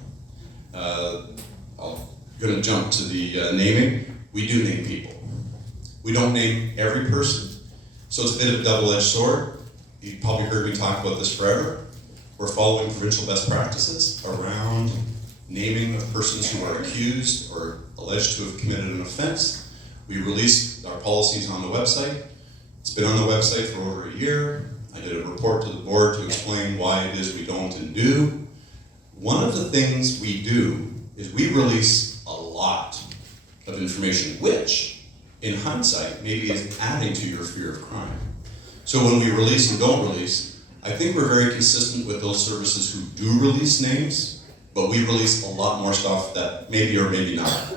I'm going to jump to the naming. We do name people. We don't name every person, so it's a bit of a double-edged sword. You've probably heard me talk about this forever. We're following provincial best practices around naming of persons who are accused or alleged to have committed an offense. We release our policies on the website. It's been on the website for over a year. I did a report to the board to explain why it is we don't and do. One of the things we do is we release a lot of information, which, in hindsight, maybe is adding to your fear of crime. So when we release and don't release, I think we're very consistent with those services who do release names, but we release a lot more stuff that maybe or maybe not.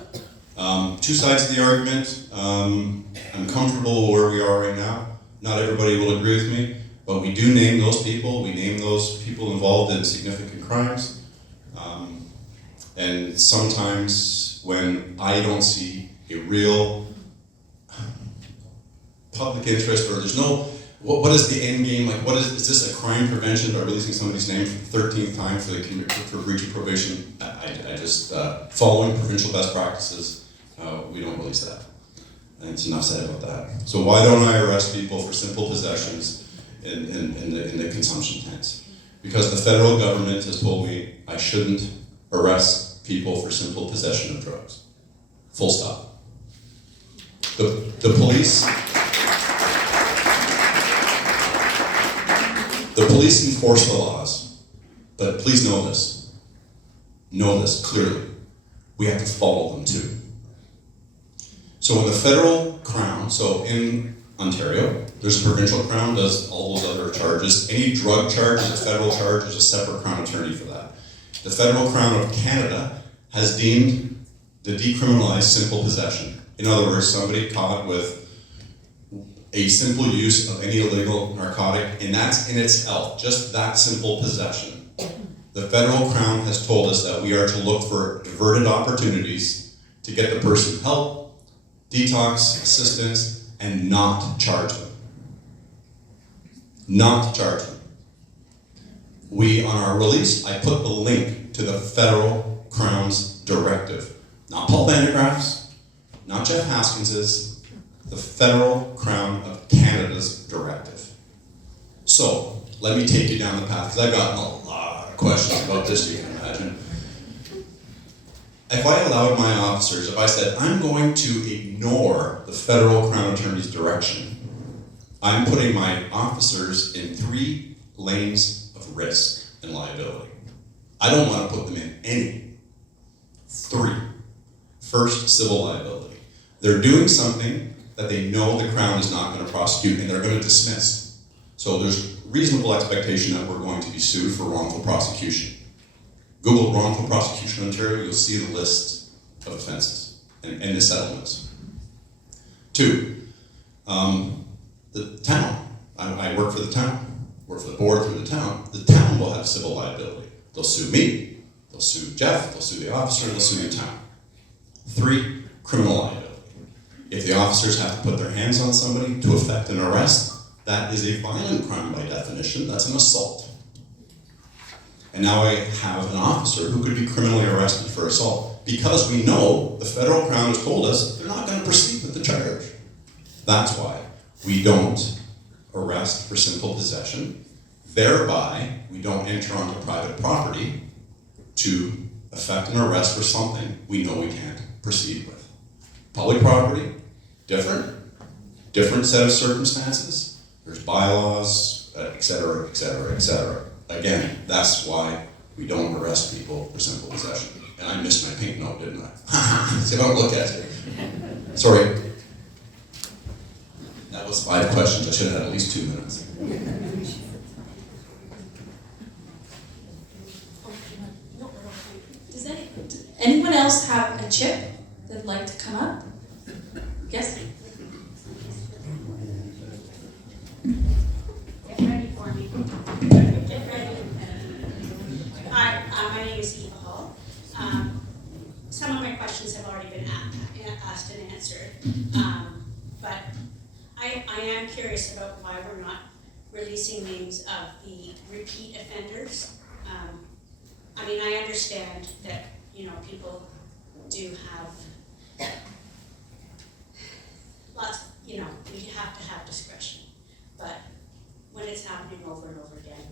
Two sides of the argument. I'm comfortable where we are right now. Not everybody will agree with me, but we do name those people. We name those people involved in significant crimes. And sometimes when I don't see a real public interest, or there's no, what is the end game? Like, is this a crime prevention by releasing somebody's name for the 13th time for breach of probation? I just, following provincial best practices, we don't release that. And it's enough said about that. So why don't I arrest people for simple possessions in the consumption tents? Because the federal government has told me I shouldn't arrest people for simple possession of drugs. Full stop. The police enforce the laws, but please know this. Know this clearly. We have to follow them too. So when the federal crown, so in Ontario, there's a provincial crown, does all those other charges. Any drug charge is a federal charge, there's a separate crown attorney for that. The federal crown of Canada has deemed the decriminalized simple possession. In other words, somebody caught with a simple use of any illegal narcotic, and that's in itself, just that simple possession. The federal crown has told us that we are to look for diverted opportunities to get the person help, detox, assistance, and not charge them. Not charge them. We, on our release, I put the link to the federal crown's directive. Not Paul Vandegraff's, not Jeff Haskins's, the federal crown of Canada's directive. So, let me take you down the path, because I've gotten a lot of questions about this, you can imagine. If I allowed my officers, if I said, I'm going to ignore the federal crown attorney's direction, I'm putting my officers in 3 lanes of risk and liability. I don't want to put them in any. 3. First, civil liability. They're doing something that they know the crown is not going to prosecute and they're going to dismiss. So there's reasonable expectation that we're going to be sued for wrongful prosecution. Google wrongful prosecution in Ontario, you'll see the list of offenses and the settlements. 2, the town. I work for the town, work for the board through the town. The town will have civil liability. They'll sue me, they'll sue Jeff, they'll sue the officer, and they'll sue the town. 3, criminal liability. If the officers have to put their hands on somebody to effect an arrest, that is a violent crime by definition, that's an assault. And now I have an officer who could be criminally arrested for assault because we know the federal crown has told us they're not going to proceed with the charge. That's why we don't arrest for simple possession. Thereby, we don't enter onto private property to effect an arrest for something we know we can't proceed with. Public property, different set of circumstances. There's bylaws, et cetera, et cetera, et cetera. Again, that's why we don't arrest people for simple possession. And I missed my pink note, didn't I? See, don't look at it. Sorry. That was 5 questions. I should have had at least 2 minutes. Does anyone else have a chip that'd like to come up? Yes? Get ready for me. Get ready. Hi, my name is Eva Hall. Some of my questions have already been asked and answered, but I am curious about why we're not releasing names of the repeat offenders. I mean, I understand that, people do have lots, we have to have discretion, but when it's happening over and over again,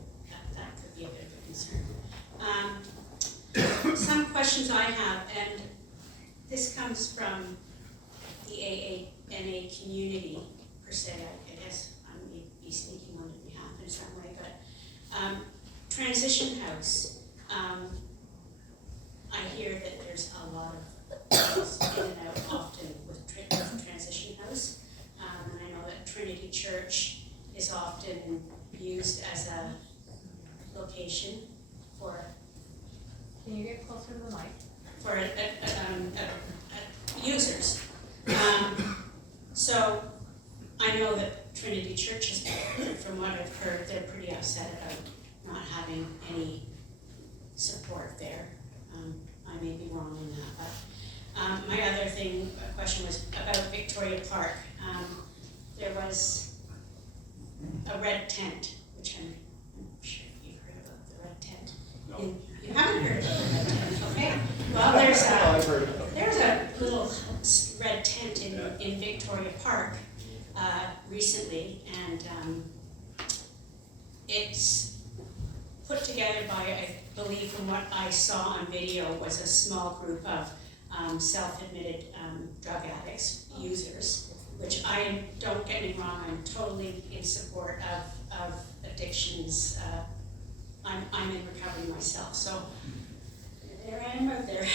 that could be a bit of a concern. Some questions I have, and this comes from the AANA community per se, I guess I may be speaking on their behalf in some way, but, Transition House, I hear that there's a lot of calls in and out often with Transition House. And I know that Trinity Church is often used as a location for Can you get closer to the mic? Users. So I know that Trinity Church is, from what I've heard, they're pretty upset about not having any support there. I may be wrong on that, but my other question was about Victoria Park. There was a red tent, which I'm sure you've heard about the red tent. No. You haven't heard about the red tent, okay? Well, there's a little red tent in Victoria Park recently, and it's put together by, I believe from what I saw on video, was a small group of self-admitted drug addicts, users, which don't get me wrong, I'm totally in support of addictions. I'm in recovery myself, so there I am out there.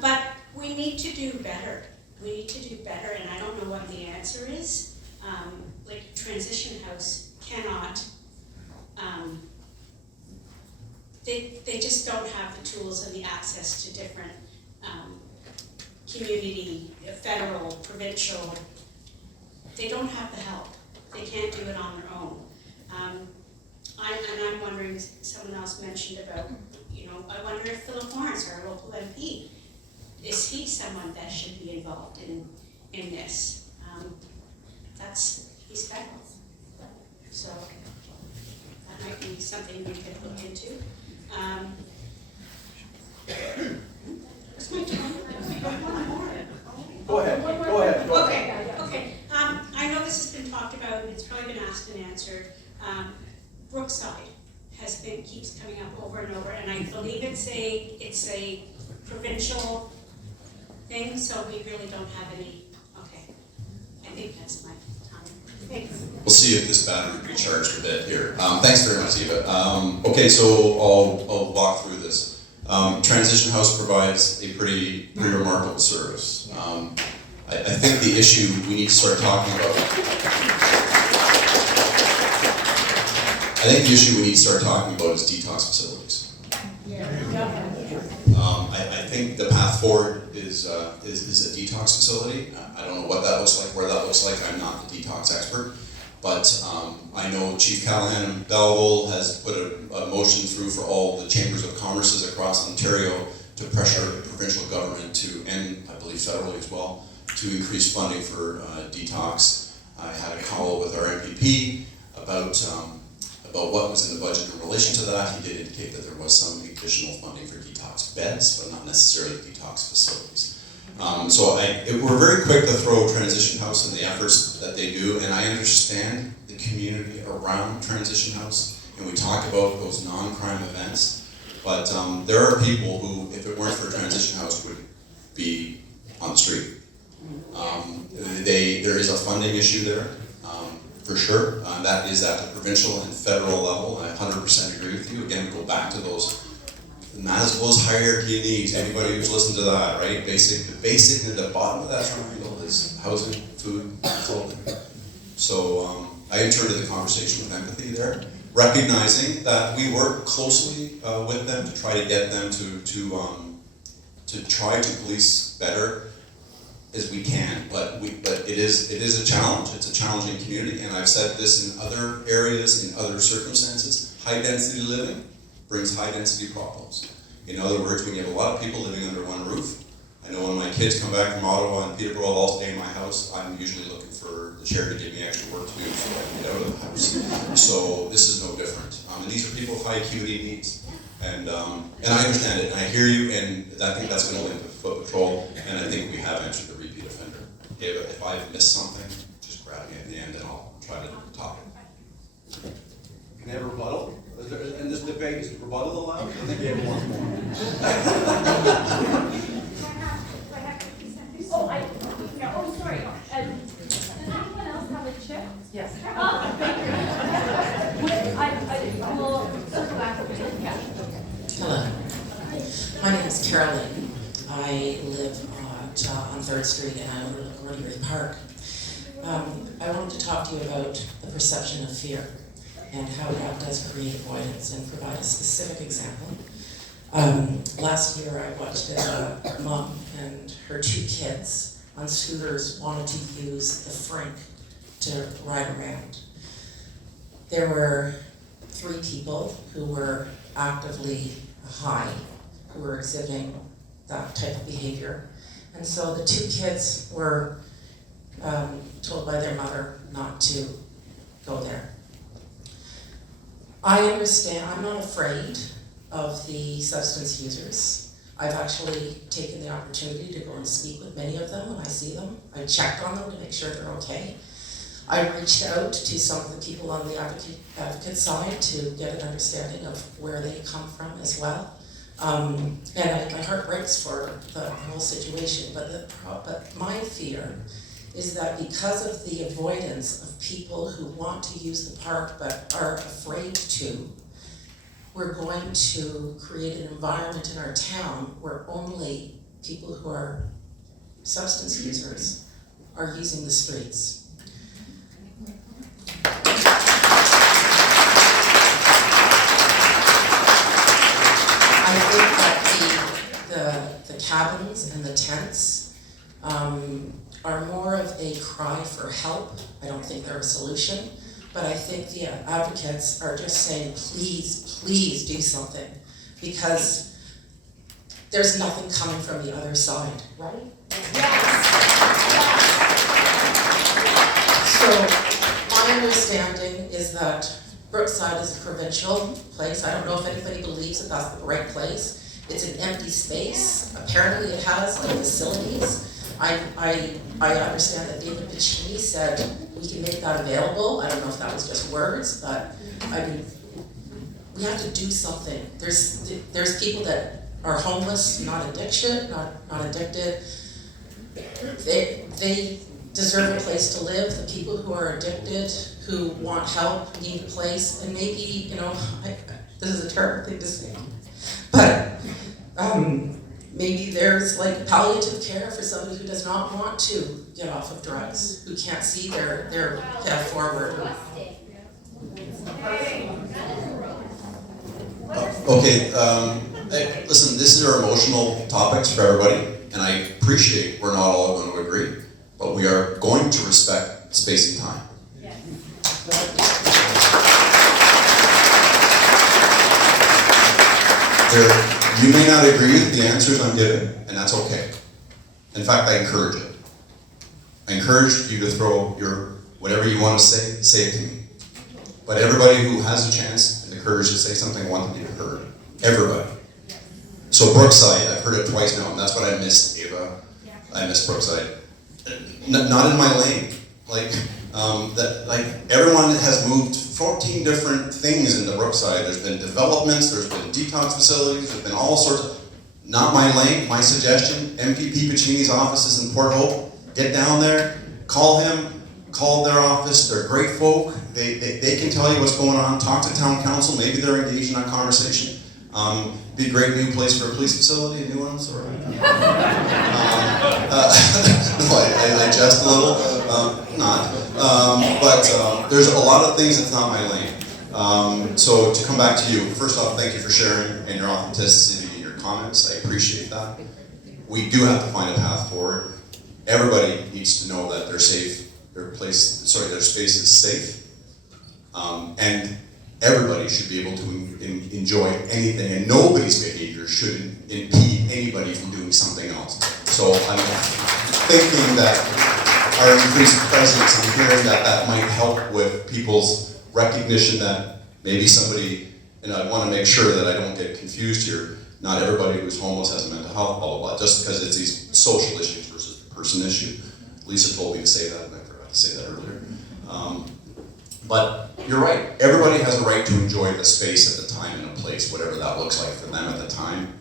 But we need to do better. We need to do better, and I don't know what the answer is. Like Transition House cannot, they just don't have the tools and the access to different community, federal, provincial. They don't have the help. They can't do it on their own. I'm wondering, someone else mentioned about, I wonder if Philip Lawrence, our local MP, is he someone that should be involved in this? He's federal. So that might be something we could look into. What's my time? Go ahead. Okay. I know this has been talked about, and it's probably been asked and answered. Brookside keeps coming up over and over, and I believe it's a provincial thing, so we really don't have any. Okay, I think that's my time. Thanks. We'll see if this battery recharged a bit here. Thanks very much, Eva. Okay, so I'll walk through this. Transition House provides a pretty remarkable service. I think the issue we need to start talking about. I think the issue we need to start talking about is detox facilities. I think the path forward is a detox facility. I don't know what that looks like, where that looks like. I'm not the detox expert, but I know Chief Callahan in Belleville has put a motion through for all the chambers of commerces across Ontario to pressure provincial government to, and I believe federally as well, to increase funding for detox. I had a call with our MPP about what was in the budget in relation to that. He did indicate that there was some additional funding for detox beds, but not necessarily detox facilities. So we're very quick to throw Transition House and the efforts that they do, and I understand the community around Transition House, and we talk about those non-crime events, but there are people who, if it weren't for Transition House, would be on the street. There is a funding issue there. For sure, that is at the provincial and federal level, and I 100% agree with you. Again, go back to those Maslow's hierarchy of needs. Anybody who's listened to that, right? The basic at the bottom of that triangle is housing, food, clothing. So I entered the conversation with empathy there, recognizing that we work closely with them to try to get them to try to police better as we can, but it is a challenge. It's a challenging community, and I've said this in other areas, in other circumstances. High density living brings high density problems. In other words, when you have a lot of people living under one roof, I know when my kids come back from Ottawa and Peterborough all stay in my house, I'm usually looking for the chair to give me extra work to do so I can get out of the house. So this is no different. And these are people with high acuity needs. And I understand it, and I hear you, and I think that's going to link with Foot Patrol, and I think we have answered the repeat offender. David, if I've missed something, just grab me at the end and I'll try to top it. Can I have a rebuttal? In this debate, is rebuttal allowed? I think you have one more. Sorry. Does anyone else have a chip? My name is Carolyn. I live on 3rd Street and I overlook Rodeo Park. I wanted to talk to you about the perception of fear and how that does create avoidance and provide a specific example. Last year I watched a mom and her 2 kids on scooters wanted to use the Frank to ride around. There were 3 people who were actively high, who were exhibiting that type of behavior. And so the 2 kids were told by their mother not to go there. I understand, I'm not afraid of the substance users. I've actually taken the opportunity to go and speak with many of them when I see them. I checked on them to make sure they're okay. I reached out to some of the people on the advocate side to get an understanding of where they come from as well. And my heart breaks for the whole situation, but my fear is that because of the avoidance of people who want to use the park but are afraid to, we're going to create an environment in our town where only people who are substance users are using the streets. I think that the cabins and the tents are more of a cry for help. I don't think they're a solution, but I think the advocates are just saying, please, please do something, because there's nothing coming from the other side, right? Yes. So my understanding is that Brookside is a provincial place. I don't know if anybody believes that that's the right place. It's an empty space. Apparently it has like facilities. I understand that David Piccini said we can make that available. I don't know if that was just words, but I mean, we have to do something. There's people that are homeless, not addicted. They deserve a place to live. The people who are addicted, who want help, need a place, and maybe, you know, this is a terrible thing to say, but maybe there's like palliative care for somebody who does not want to get off of drugs, who can't see their path forward. Okay, listen, these are emotional topics for everybody, and I appreciate we're not all going to agree, but we are going to respect space and time. You may not agree with the answers I'm giving, and that's okay. In fact, I encourage it. I encourage you to throw your whatever you want to say it to me. But everybody who has a chance and the courage to say something, I want them to be heard. Everybody. So Brookside, I've heard it twice now, and that's what I missed, Ava. I missed Brookside. Not in my lane. Everyone has moved 14 different things into Brookside. There's been developments, there's been detox facilities, there's been all sorts of, not my lane, my suggestion, MPP Piccini's office is in Port Hope. Get down there, call him, call their office, they're great folk. They can tell you what's going on, talk to town council, maybe they're engaged in that conversation. Be a great new place for a police facility, a new one, sorry. No, I jest a little, but there's a lot of things that's not my lane. So to come back to you, first off, thank you for sharing and your authenticity in your comments. I appreciate that. We do have to find a path forward. Everybody needs to know that they're safe, their space is safe, and everybody should be able to enjoy anything, and nobody's behavior should impede anybody from doing something else. So I'm thinking that our increased presence and hearing that might help with people's recognition that maybe somebody, and I want to make sure that I don't get confused here, not everybody who's homeless has a mental health, blah, blah, blah, just because it's these social issues versus the person issue. Lisa told me to say that, and I forgot to say that earlier. But you're right, everybody has a right to enjoy the space at the time and a place, whatever that looks like for them at the time,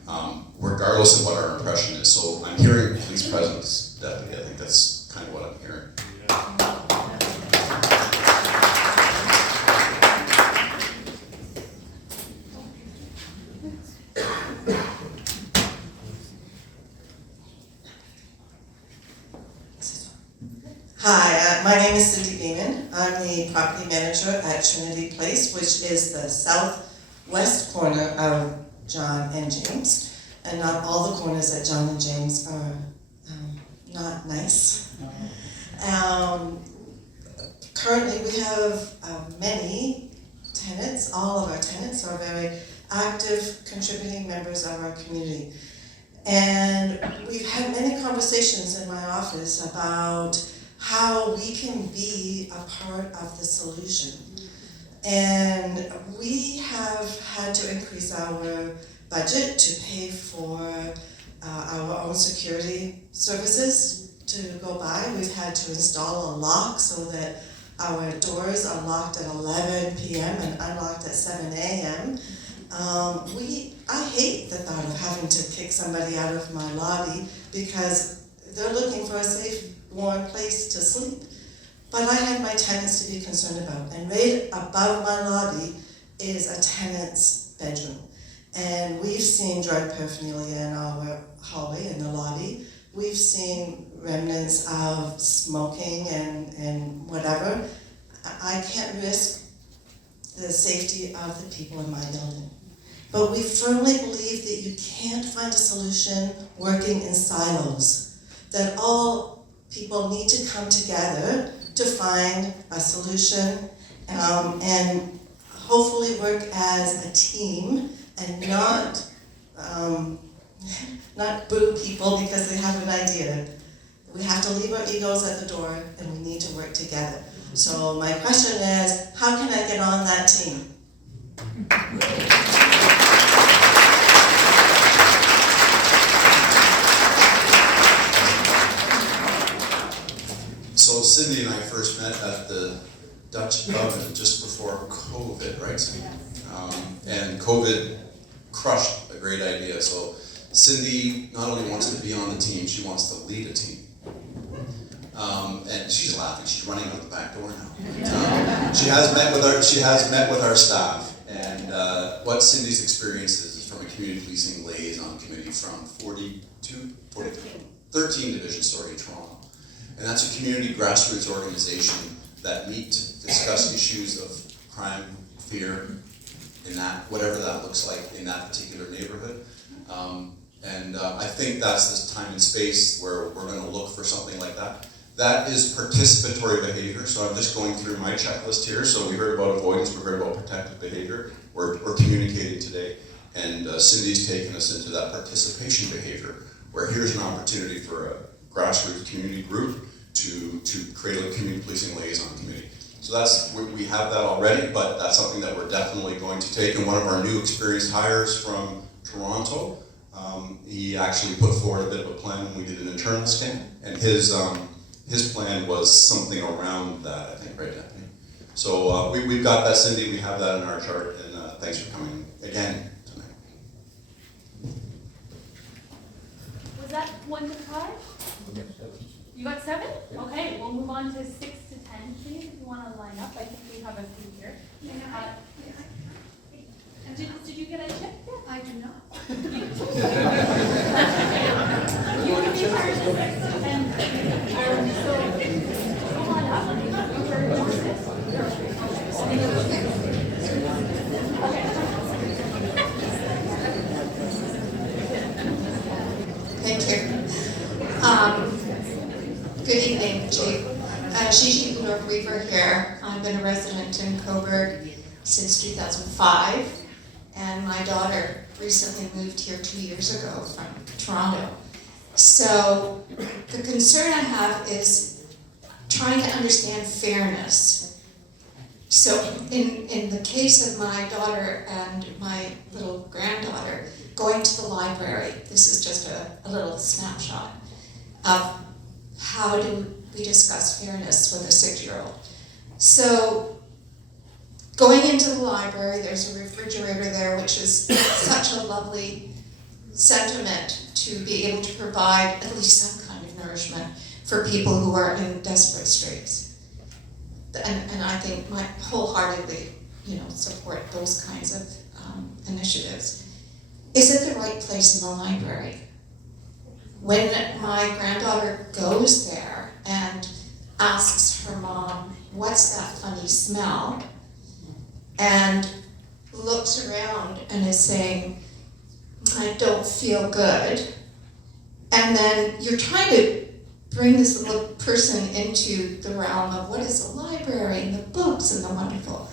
regardless of what our impression is. So I'm hearing police presence, definitely, I think that's kind of what I'm hearing. Hi, my name is Cindy Beeman. I'm the property manager at Trinity Place, which is the southwest corner of John and James. And not all the corners at John and James are not nice. Currently, we have many tenants. All of our tenants are very active, contributing members of our community. And we've had many conversations in my office about how we can be a part of the solution. And we have had to increase our budget to pay for our own security services to go by. We've had to install a lock so that our doors are locked at 11 p.m. and unlocked at 7 a.m. I hate the thought of having to kick somebody out of my lobby because they're looking for a safe, warm place to sleep. But I have my tenants to be concerned about, and right above my lobby is a tenant's bedroom. And we've seen drug paraphernalia in our hallway, in the lobby. We've seen remnants of smoking and whatever. I can't risk the safety of the people in my building. But we firmly believe that you can't find a solution working in silos, that all people need to come together to find a solution and hopefully work as a team and not boo people because they have an idea. We have to leave our egos at the door and we need to work together. So my question is, how can I get on that team? So Cindy and I first met at the Dutch Oven just before COVID, right, Cindy? And COVID crushed a great idea. So Cindy not only wants to be on the team, she wants to lead a team. And she's laughing. She's running out the back door now. She has met with our staff, and what Cindy's experience is from a community policing liaison committee from 13 divisions, in Toronto. And that's a community grassroots organization that meet to discuss issues of crime, fear, in that, whatever that looks like in that particular neighborhood. I think that's the time and space where we're going to look for something like that. That is participatory behavior, so I'm just going through my checklist here. So we heard about avoidance, we heard about protective behavior, we're communicating today, and Cindy's taken us into that participation behavior, where here's an opportunity for a grassroots community group to create a community policing liaison committee. So we have that already, but that's something that we're definitely going to take. And one of our new experienced hires from Toronto, he actually put forward a bit of a plan when we did an internal scan, and his plan was something around that, I think, right, Daphne? So we've got that, Cindy, we have that in our chart, and thanks for coming again tonight. Was that 1 to 5? You got 7? Okay, we'll move on to 6 to 10, please, if you want to line up. I think we have a few here. Did you get a chip? Yeah. I do not. You can be part of this, and so come on up. Thank you. Good evening, Chief. Shishi North-Weaver here. I've been a resident in Coburg since 2005. And my daughter recently moved here 2 years ago from Toronto. So the concern I have is trying to understand fairness. So in the case of my daughter and my little granddaughter going to the library, this is just a little snapshot of how do we discuss fairness with a 6-year-old. So going into the library, there's a refrigerator there, which is such a lovely sentiment to be able to provide at least some kind of nourishment for people who are in desperate straits. And I think might wholeheartedly, support those kinds of initiatives. Is it the right place in the library? When my granddaughter goes there and asks her mom, "What's that funny smell?" and looks around and is saying, "I don't feel good." And then you're trying to bring this little person into the realm of what is the library and the books and the wonderful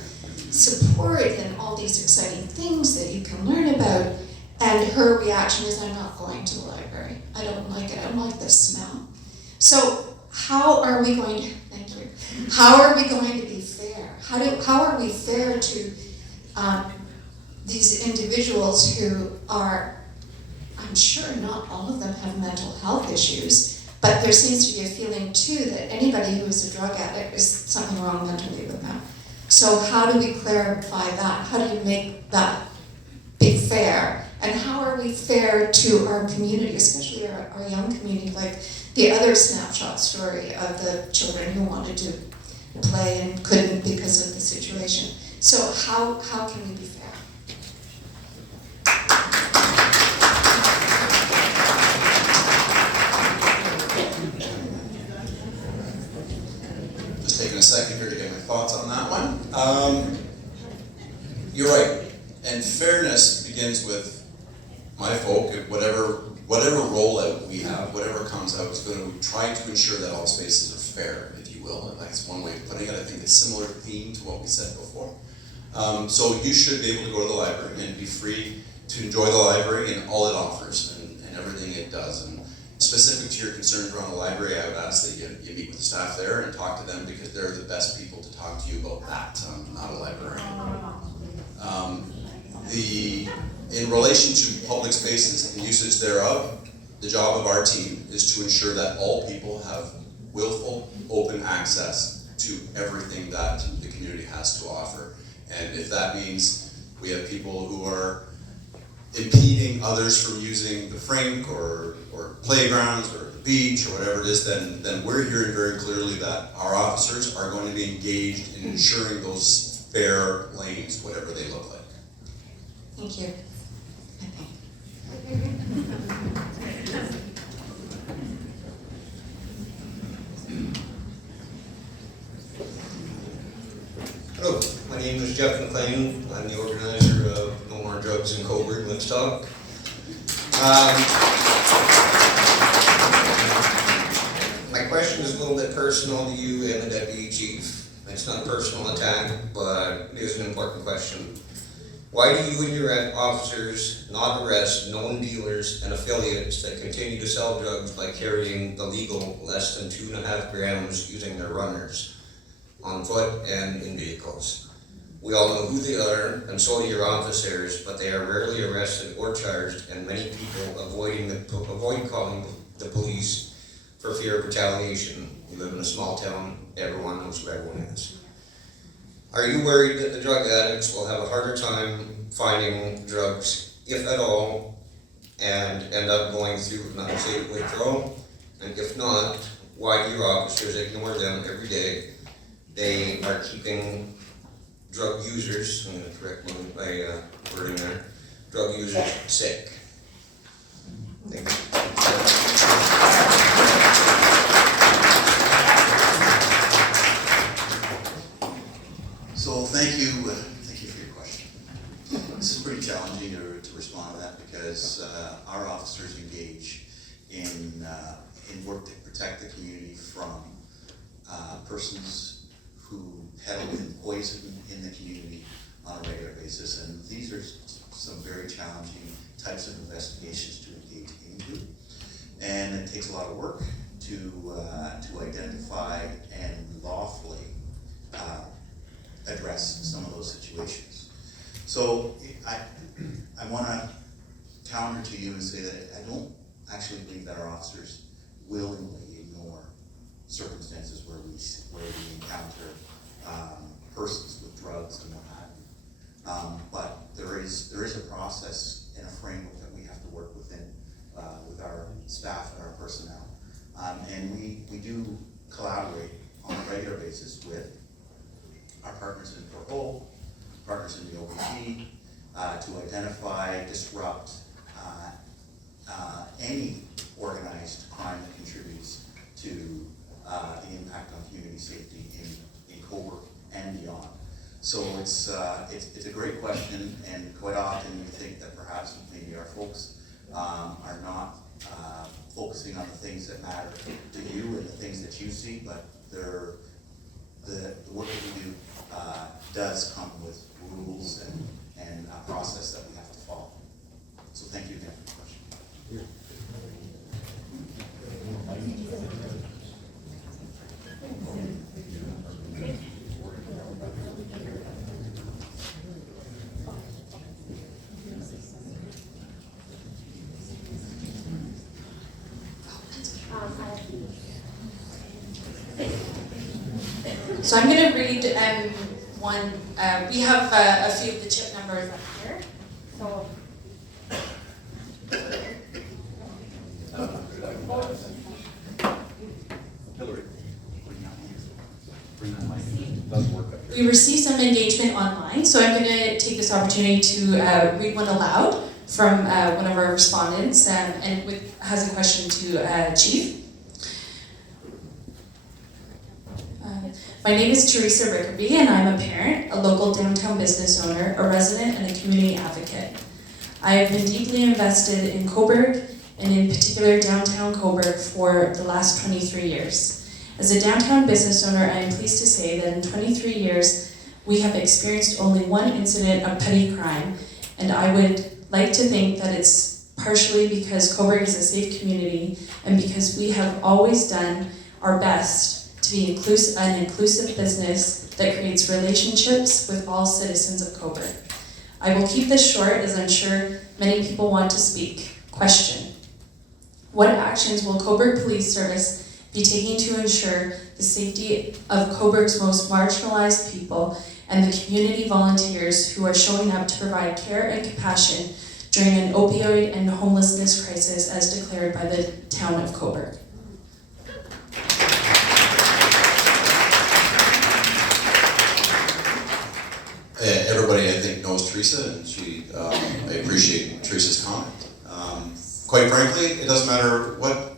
support and all these exciting things that you can learn about. And her reaction is, "I'm not going to the library. I don't like it. I don't like the smell." So how are we going to, thank you, how are we going to be fair? How are we fair to these individuals who are, I'm sure not all of them have mental health issues, but there seems to be a feeling too that anybody who is a drug addict is something wrong mentally with them. So how do we clarify that? How do you make that be fair? And how are we fair to our community, especially our young community, like the other snapshot story of the children who wanted to play and couldn't because of the situation. So how can we be fair? Just taking a second here to get my thoughts on that one. You're right, and fairness begins with my folk. Whatever rollout we have, whatever comes out, is going to try to ensure that all spaces are fair, if you will. And that's one way of putting it. I think it's a similar theme to what we said before. So you should be able to go to the library and be free to enjoy the library and all it offers and everything it does. And specific to your concerns around the library, I would ask that you meet with the staff there and talk to them, because they're the best people to talk to you about that, not a librarian. In relation to public spaces and usage thereof, the job of our team is to ensure that all people have willful, open access to everything that the community has to offer. And if that means we have people who are impeding others from using the Frink or playgrounds or the beach or whatever it is, then we're hearing very clearly that our officers are going to be engaged in ensuring those fair lanes, whatever they look like. Thank you. Hello, my name is Jeff McLean. I'm the organizer of No More Drugs in Cobourg, Let's Talk. My question is a little bit personal to you and the Deputy Chief. It's not a personal attack, but it is an important question. Why do you and your officers not arrest known dealers and affiliates that continue to sell drugs by carrying the legal less than 2.5 grams using their runners on foot and in vehicles? We all know who they are, and so do your officers, but they are rarely arrested or charged, and many people avoid calling the police for fear of retaliation. We live in a small town, everyone knows who everyone is. Are you worried that the drug addicts will have a harder time finding drugs, if at all, and end up going through an unsafe withdrawal? And if not, why do your officers ignore them every day? They are keeping drug users, I'm going to correct my wording there, drug users sick. Thank you. So thank you for your question. This is pretty challenging to respond to that, because our officers engage in work to protect the community from persons who peddle in poison in the community on a regular basis, and these are some very challenging types of investigations to engage into, and it takes a lot of work to identify and lawfully address some of those situations. So I want to counter to you and say that I don't actually believe that our officers willingly ignore circumstances where we encounter persons with drugs and what have you. But there is a process and a framework that we have to work within with our staff and our personnel. And we do collaborate on a regular basis with our partners in parole, partners in the OPP, to identify, disrupt any organized crime that contributes to the impact on community So it's a great question, and quite often we think that perhaps maybe our folks are not focusing on the things that matter to you and the things that you see, but the work that we do does come with rules and a process that we have to follow. So thank you again for the question. So I'm gonna read one, we have a few of the chip numbers up here. So Hillary, bring that mic. Doesn't work up here. we received some engagement online, so I'm gonna take this opportunity to read one aloud from one of our respondents, and has a question to Chief. My name is Teresa Rickaby, and I'm a parent, a local downtown business owner, a resident, and a community advocate. I have been deeply invested in Cobourg, and in particular downtown Cobourg, for the last 23 years. As a downtown business owner, I am pleased to say that in 23 years, we have experienced only one incident of petty crime, and I would like to think that it's partially because Cobourg is a safe community, and because we have always done our best to be an inclusive business that creates relationships with all citizens of Cobourg. I will keep this short, as I'm sure many people want to speak. Question: what actions will Cobourg Police Service be taking to ensure the safety of Cobourg's most marginalized people and the community volunteers who are showing up to provide care and compassion during an opioid and homelessness crisis as declared by the town of Cobourg? Everybody, I think, knows Teresa, and I appreciate Teresa's comment. Quite frankly, it doesn't matter what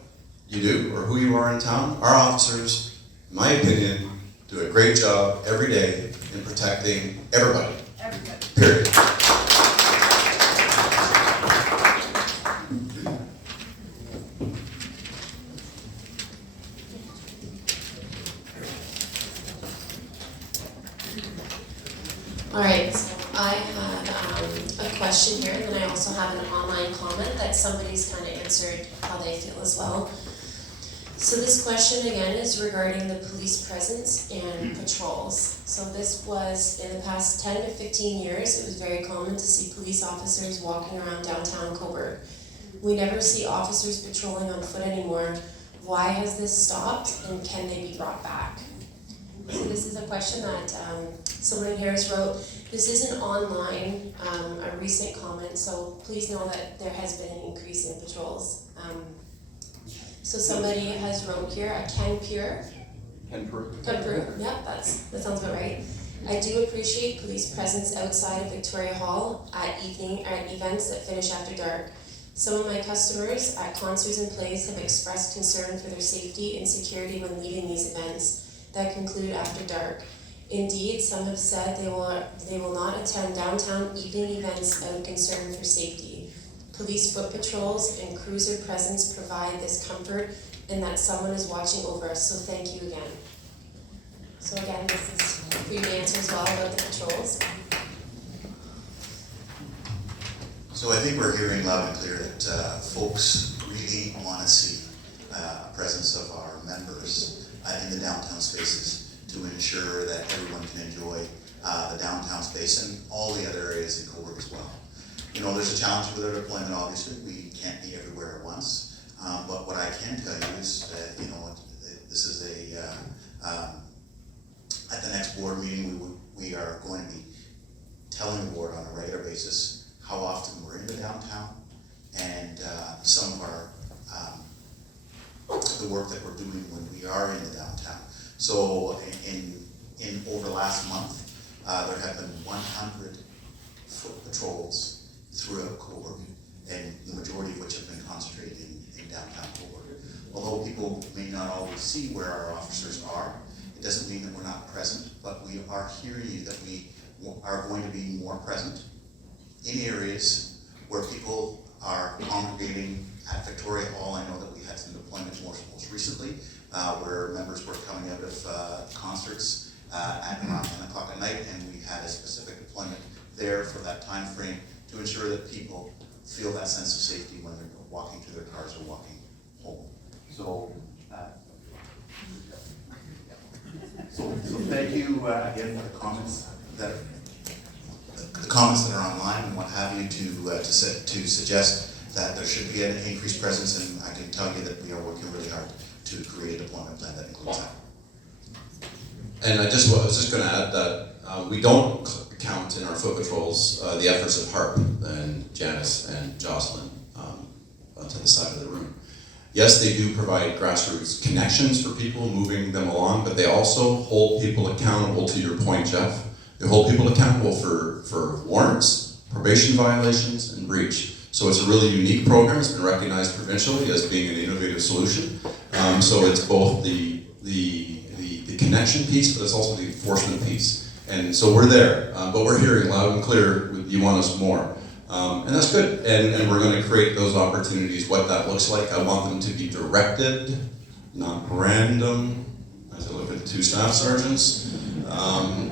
you do or who you are in town. Our officers, in my opinion, do a great job every day in protecting everybody. Period. All right, so I had a question here, and then I also have an online comment that somebody's kind of answered how they feel as well. So this question again is regarding the police presence and patrols. So this was in the past 10 to 15 years, it was very common to see police officers walking around downtown Cobourg. We never see officers patrolling on foot anymore. Why has this stopped, and can they be brought back? So this is a question that someone here has wrote. This isn't online, a recent comment, so please know that there has been an increase in patrols. So somebody has wrote here, a Ken Pure. Ken Pure. Yep, that sounds about right. I do appreciate police presence outside of Victoria Hall at events that finish after dark. Some of my customers at concerts and plays have expressed concern for their safety and security when leaving these events that conclude after dark. Indeed, some have said they will not attend downtown evening events out of concern for safety. Police foot patrols and cruiser presence provide this comfort and that someone is watching over us, so thank you again. So again, this is for you to answer as well about the patrols. So I think we're hearing loud and clear that folks really want to see a presence of our members in the downtown spaces to ensure that everyone can enjoy the downtown space and all the other areas in Cobourg as well. You know, there's a challenge with our deployment, obviously. We can't be everywhere at once. But what I can tell you is that, you know, this is at the next board meeting, we are going to be telling the board on a regular basis how often we're in the downtown and some of our the work that we're doing when we are in the downtown. So in over the last month, there have been 100 foot patrols throughout Cobourg, and the majority of which have been concentrated in downtown Cobourg. Although people may not always see where our officers are, it doesn't mean that we're not present, but we are hearing you that we are going to be more present in areas where people are congregating at Victoria Hall. I know that we had some deployments most recently, where members were coming out of concerts at around 10 o'clock at night, and we had a specific deployment there for that time frame to ensure that people feel that sense of safety when they're walking to their cars or walking home. So, so thank you again for the comments that are online and what have you to suggest that there should be an increased presence, and I can tell you that we are working really hard to create a deployment plan that includes that. And I was just going to add that we don't count in our foot patrols the efforts of HARP and Janice and Jocelyn to the side of the room. Yes, they do provide grassroots connections for people, moving them along, but they also hold people accountable, to your point, Jeff. They hold people accountable for warrants, probation violations, and breach. So it's a really unique program. It's been recognized provincially as being an innovative solution. So it's both the connection piece, but it's also the enforcement piece. And so we're there, but we're hearing loud and clear, you want us more. And that's good, and we're going to create those opportunities, what that looks like. I want them to be directed, not random, as I look at the two staff sergeants.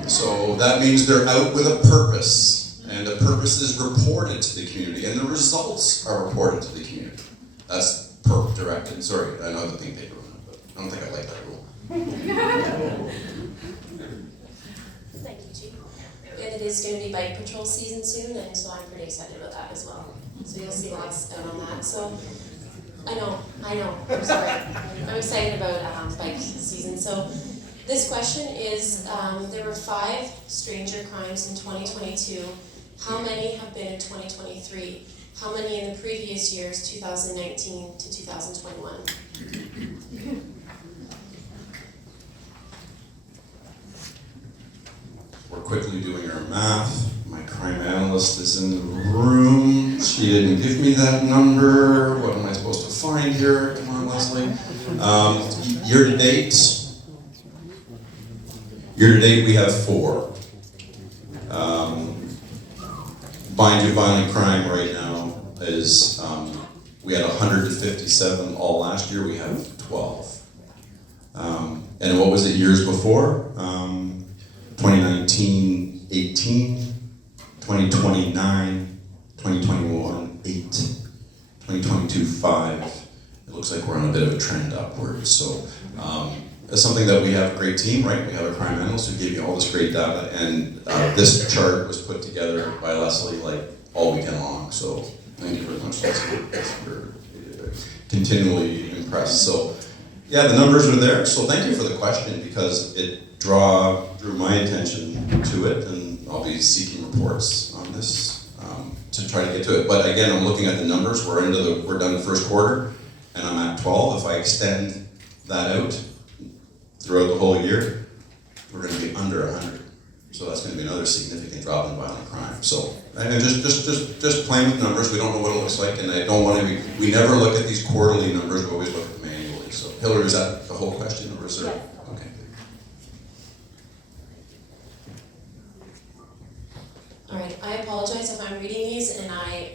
So that means they're out with a purpose, and the purpose is reported to the community, and the results are reported to the community. That's directed. Sorry, I know the pink paper on it, but I don't think I like that rule. Thank you, Chief. And it is going to be bike patrol season soon, and so I'm pretty excited about that as well. So you'll see lots out on that. So I know, I'm sorry. I'm excited about bike season. So this question is, there were 5 stranger crimes in 2022. How many have been in 2023? How many in the previous years, 2019 to 2021? We're quickly doing our math. My crime analyst is in the room. She didn't give me that number. What am I supposed to find here? Come on, Leslie. Year to date, we have 4. Mind you, violent crime right now is, we had 157 all last year, we have 12. And what was it years before? 2019, 18, 2020, 9, 2021, 8, 2022, 5. It looks like we're on a bit of a trend upwards. So it's something that we have a great team, right? We have a crime analyst who gave you all this great data, and this chart was put together by Leslie like all weekend long. So thank you very much, Leslie. We're continually impressed. So yeah, the numbers are there. So thank you for the question, because it drew my attention to it, and I'll be seeking reports on this to try to get to it. But again, I'm looking at the numbers. We're done the first quarter, and I'm at 12. If I extend that out throughout the whole year, we're going to be under 100. So that's going to be another significant drop in violent crime. So, and just playing with numbers. We don't know what it looks like, and I don't want to be. We never look at these quarterly numbers. We always look at them annually. So, Hillary, is that the whole question, or is there? Yes. Okay. All right, I apologize if I'm reading these and I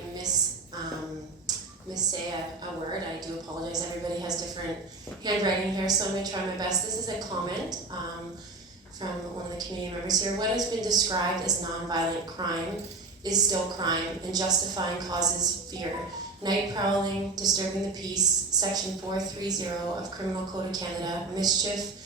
missay a word. I do apologize. Everybody has different handwriting here, so I'm going to try my best. This is a comment from one of the community members here. What has been described as nonviolent crime is still crime, and justifying causes fear. Night prowling, disturbing the peace, Section 430 of Criminal Code of Canada, mischief,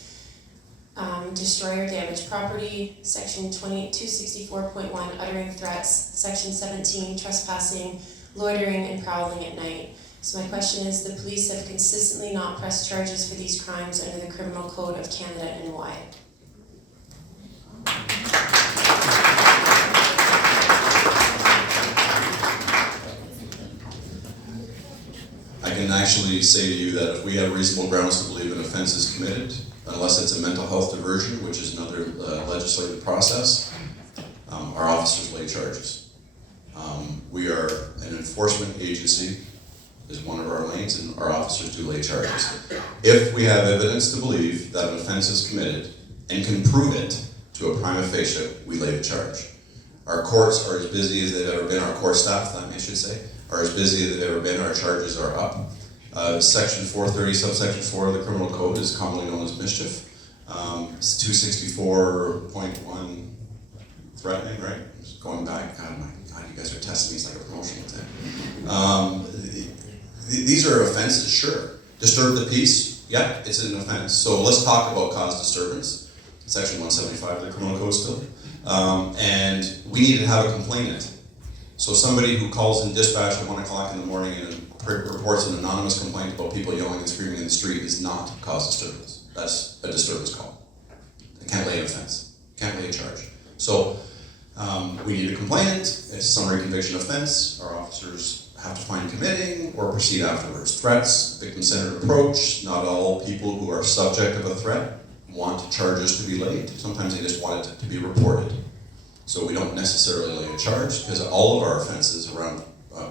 destroy or damage property, Section 264.1, uttering threats, Section 17, trespassing, loitering and prowling at night. So my question is, the police have consistently not pressed charges for these crimes under the Criminal Code of Canada, and why? I can actually say to you that if we have reasonable grounds to believe an offense is committed, unless it's a mental health diversion, which is another legislative process, our officers lay charges. We are an enforcement agency, is one of our lanes, and our officers do lay charges. If we have evidence to believe that an offense is committed and can prove it to a prima facie, we lay the charge. Our courts are as busy as they've ever been, our court staff, I should say, are as busy as they've ever been, our charges are up. Section 430, subsection 4 of the criminal code is commonly known as mischief. It's 264.1 threatening, right? Just going back, God, you guys are testing me, it's like a promotional thing. These are offenses, sure. Disturb the peace, yeah, it's an offense. So let's talk about cause disturbance. Section 175 of the criminal code still. And we need to have a complainant. So somebody who calls in dispatch at 1 o'clock in the morning and reports an anonymous complaint about people yelling and screaming in the street is not cause disturbance. That's a disturbance call. They can't lay an offense, can't lay a charge. So we need a complainant, it's a summary conviction offense, our officers have to find committing or proceed afterwards. Threats, victim-centered approach, not all people who are subject of a threat want charges to be laid. Sometimes they just want it to be reported. So we don't necessarily lay a charge because all of our offenses around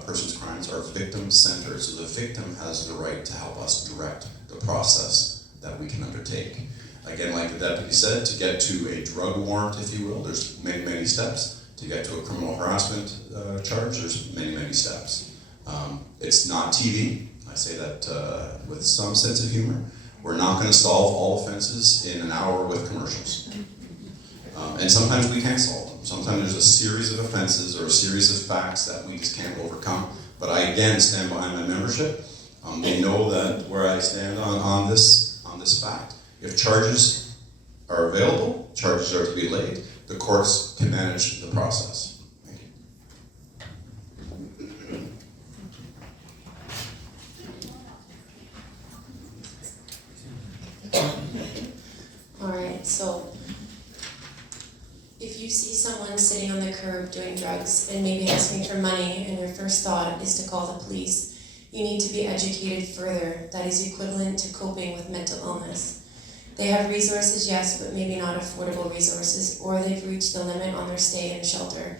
persons' crimes are victim-centered. So the victim has the right to help us direct the process that we can undertake. Again, like the deputy said, to get to a drug warrant, if you will, there's many, many steps. To get to a criminal harassment charge, there's many, many steps. It's not TV. I say that with some sense of humor. We're not going to solve all offenses in an hour with commercials. And sometimes we can't solve them. Sometimes there's a series of offenses or a series of facts that we just can't overcome. But I again stand behind my membership. They know that where I stand on this fact. If charges are available, charges are to be laid, the courts can manage the process. Thank you. Alright, so if you see someone sitting on the curb doing drugs and maybe asking for money and your first thought is to call the police, you need to be educated further. That is equivalent to coping with mental illness. They have resources, yes, but maybe not affordable resources, or they've reached the limit on their stay in a shelter.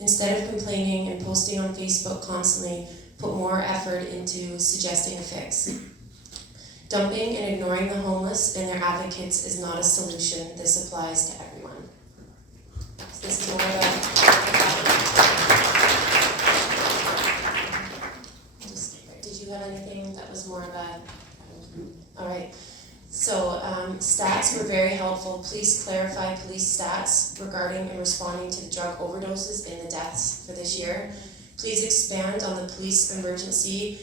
Instead of complaining and posting on Facebook constantly, put more effort into suggesting a fix. Dumping and ignoring the homeless and their advocates is not a solution. This applies to everyone. So this is more of a... Did you have anything that was more of a... Alright. So stats were very helpful. Please clarify police stats regarding and responding to the drug overdoses and the deaths for this year. Please expand on the police emergency,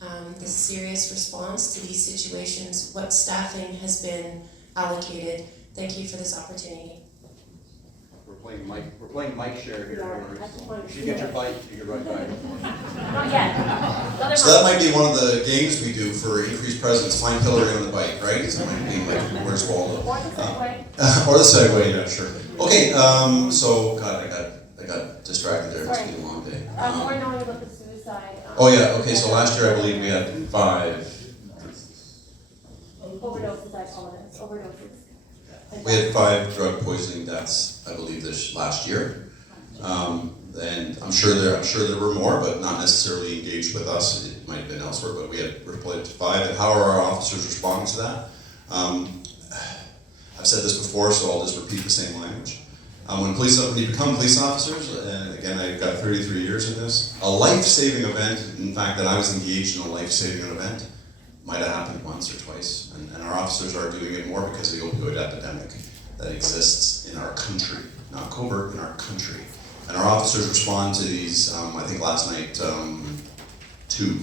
the serious response to these situations, what staffing has been allocated. Thank you for this opportunity. We're playing mic share here. You should get your bike, you can ride by. Not yet. So that might be one of the games we do for increased presence, find Hillary on the bike, right? So it might be like, where's Waldo? Or the Segway. Or the Segway, yeah, sure. Okay, so, God, I got distracted there, it's been a long day. More knowing about the suicide. Oh yeah, okay, so last year I believe we had 5. Overdoses, I apologize, overdoses. We had 5 drug poisoning deaths, I believe, this last year. And I'm sure there were more, but not necessarily engaged with us. It might have been elsewhere, but we had reported 5. And how are our officers responding to that? I've said this before, so I'll just repeat the same language. When you become police officers, and again, I've got 33 years in this, a life-saving event, in fact, that I was engaged in a life-saving event, might have happened once or twice, and our officers are doing it more because of the opioid epidemic that exists in our country, not covert, in our country. And our officers respond to these, I think last night, 2,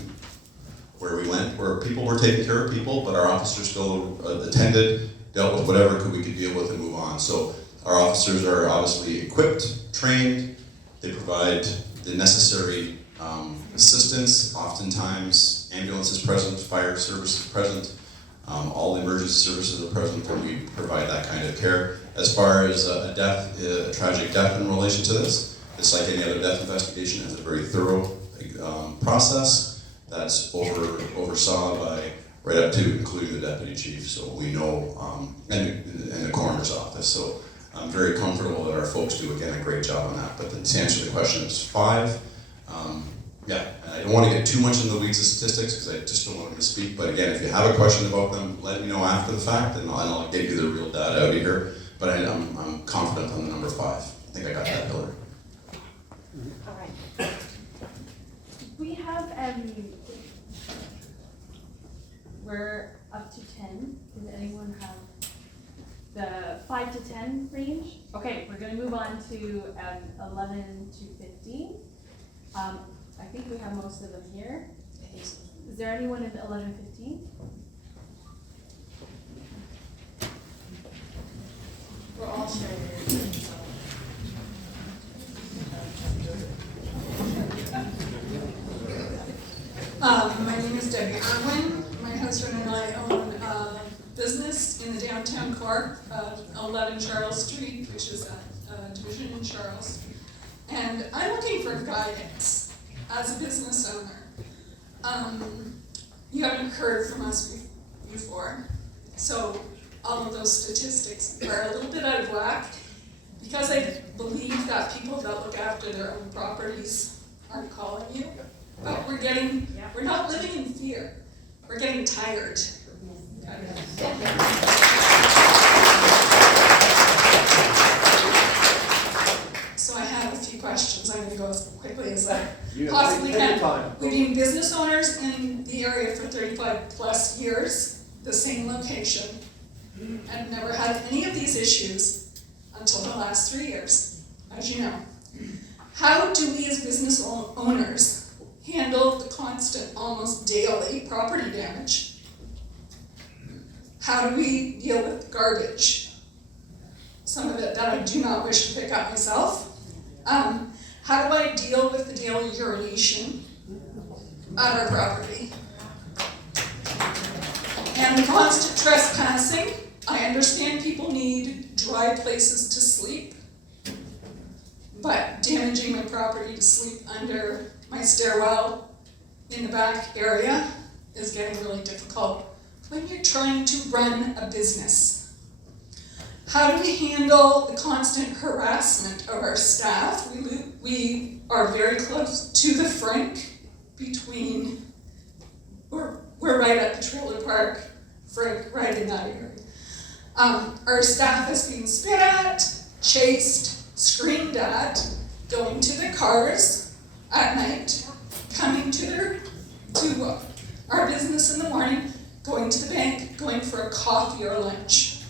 where we went, where people were taking care of people, but our officers still attended, dealt with whatever we could deal with and move on. So our officers are obviously equipped, trained, they provide the necessary assistance, oftentimes ambulance is present, fire service is present, all emergency services are present, and we provide that kind of care. As far as a death, a tragic death in relation to this, it's like any other death investigation, it has a very thorough process that's oversaw by right up to including the deputy chief, so we know, and the coroner's office. So I'm very comfortable that our folks do, again, a great job on that. But to answer the question, it's 5. Yeah, and I don't want to get too much in the weeds of statistics because I just don't want to misspeak. But again, if you have a question about them, let me know after the fact, and I'll get you the real data out of here. But I'm confident on the number 5. I think I got that, Hillary. we're up to 10. Does anyone have the 5 to 10 range? Okay, we're gonna move on to 11 to 15. I think we have most of them here. I think so. Is there anyone in 11 to 15? We're all sharing. My name is Debbie Irwin. My husband and I own a business in the downtown core, 11 Charles Street, which is a division in Charles. And I'm looking for guidance as a business owner. You haven't heard from us before, so all of those statistics are a little bit out of whack, because I believe that people that look after their own properties aren't calling you. But we're not living in fear. We're getting tired. So I have a few questions. I'm gonna go as quickly as I possibly can. We've been business owners in the area for 35 plus years, the same location. I've never had any of these issues until the last 3 years, as you know. How do we as business owners handle the constant, almost daily property damage? How do we deal with garbage? Some of it that I do not wish to pick up myself. How do I deal with the daily urination at our property? And the constant trespassing. I understand people need dry places to sleep, but damaging my property to sleep under my stairwell in the back area is getting really difficult when you're trying to run a business. How do we handle the constant harassment of our staff? We are very close to the Frank between, we're right at the trailer park, Frank, right in that area. Our staff is being spit at, chased, screamed at, going to their cars at night, coming to our business in the morning, going to the bank, going for a coffee or lunch.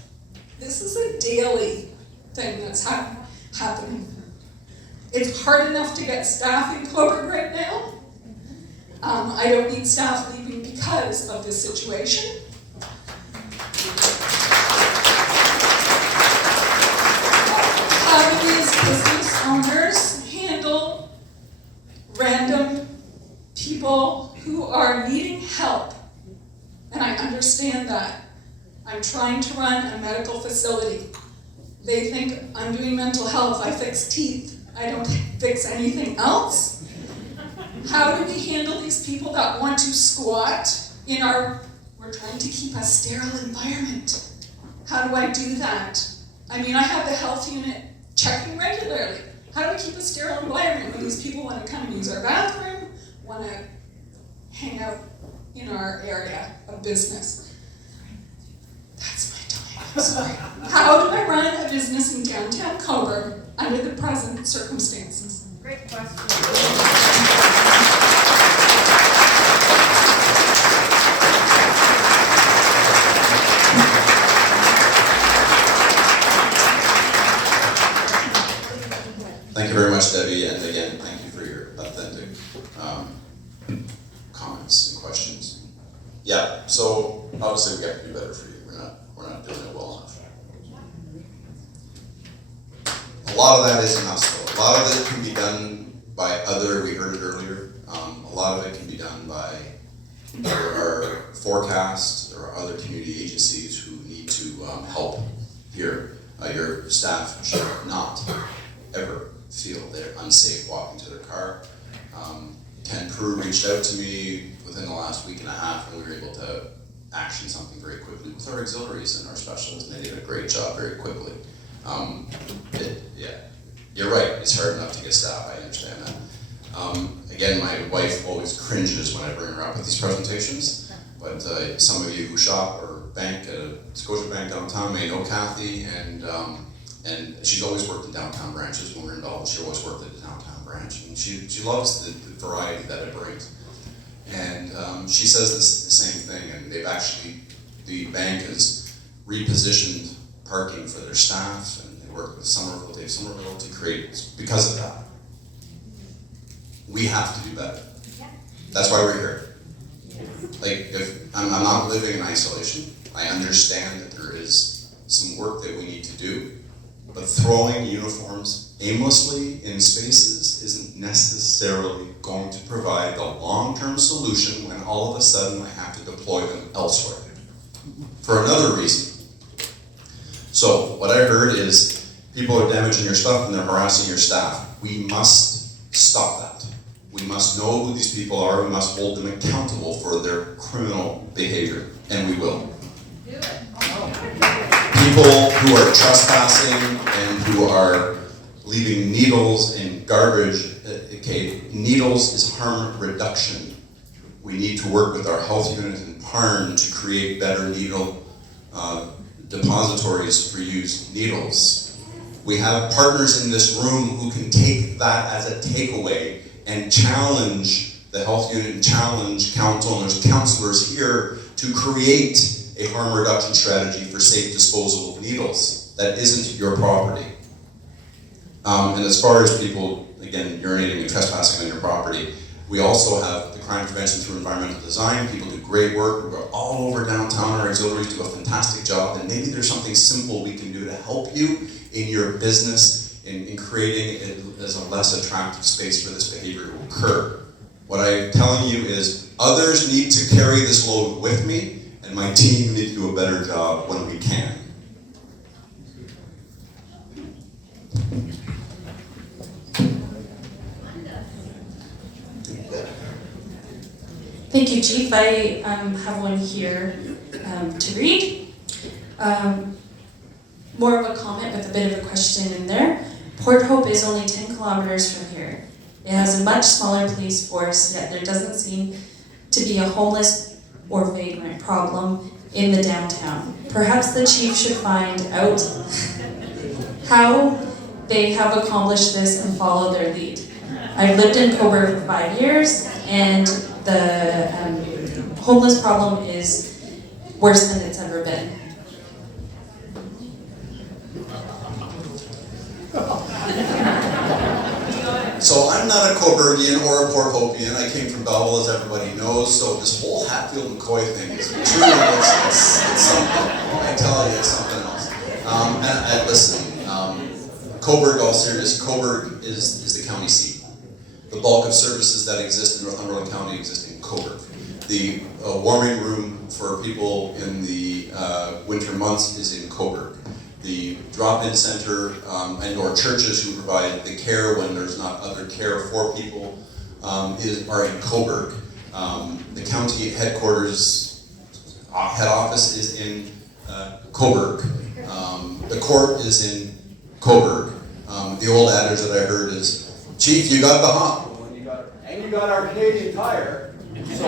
This is a daily thing that's happening. It's hard enough to get staff in Coburg right now. I don't need staff leaving because of this situation. How do we as business owners handle random people who are needing help? And I understand that. I'm trying to run a medical facility. They think I'm doing mental health. I fix teeth. I don't fix anything else. How do we handle these people that want to squat in we're trying to keep a sterile environment. How do I do that? I mean, I have the health unit checking regularly. How do we keep a sterile environment when these people want to come use our bathroom, want to hang out in our area of business? That's my time, I'm sorry. How do I run a business in downtown Coburg under the present circumstances? Great question. Thank you very much, Debbie, and again, thank you for your authentic comments and questions. Yeah, so obviously we got to do better for you. We're not doing it well enough. A lot of that is in us, though. A lot of it can be done by we heard it earlier, a lot of it can be done by our forecast or other community agencies who need to help here. Your staff should not ever feel they're unsafe walking to their car. Ken Prue reached out to me within the last week and a half, and we were able to action something very quickly with our auxiliaries and our specialists, and they did a great job very quickly. You're right, it's hard enough to get staff, I understand that. Again, my wife always cringes when I bring her up with these presentations, but some of you who shop or bank at a Scotiabank downtown may know Kathy, and she's always worked in downtown branches. When we were in Dalton, she always worked at the downtown branch, and she loves the variety that it brings. And she says the same thing, and the bank has repositioned parking for their staff, and they work with Dave Somerville to create, because of that. We have to do better. That's why we're here. Like, if I'm not living in isolation, I understand that there is some work that we need to do, but throwing uniforms aimlessly in spaces isn't necessarily going to provide the long-term solution when all of a sudden I have to deploy them elsewhere. For another reason. So, what I heard is people are damaging your stuff and they're harassing your staff. We must stop that. We must know who these people are, we must hold them accountable for their criminal behavior, and we will. People who are trespassing and who are leaving needles in garbage, okay, needles is harm reduction. We need to work with our health unit in Parn to create better needle depositories for used needles. We have partners in this room who can take that as a takeaway and challenge the health unit and challenge council, and there's counselors here to create a harm reduction strategy for safe disposal of needles. That isn't your property. And as far as people, again, urinating and trespassing on your property, we also have the crime prevention through environmental design. People do great work. We're all over downtown. Our auxiliaries do a fantastic job, and maybe there's something simple we can do to help you in your business in creating it as a less attractive space for this behavior to occur. What I'm telling you is others need to carry this load with me, and my team need to do a better job when we can. Thank you, Chief. I have one here to read. More of a comment with a bit of a question in there. Port Hope is only 10 kilometers from here. It has a much smaller police force, yet there doesn't seem to be a homeless or vagrant problem in the downtown. Perhaps the chief should find out how they have accomplished this and follow their lead. I've lived in Cobourg for 5 years, and the homeless problem is worse than it's ever been. So I'm not a Cobourgian or a Port Hopian. I came from Belleville, as everybody knows, so this whole Hatfield-McCoy thing is truly, it's something. I tell you, it's something else. And listen, Cobourg, all serious, Cobourg is the county seat. The bulk of services that exist in Northumberland County exist in Cobourg. The warming room for people in the winter months is in Cobourg. The drop-in center and/or churches who provide the care when there's not other care for people are in Cobourg. The county headquarters, head office is in Cobourg. The court is in Cobourg. The old adage that I heard is, Chief, you got the hump. And you got our Canadian Tire, so.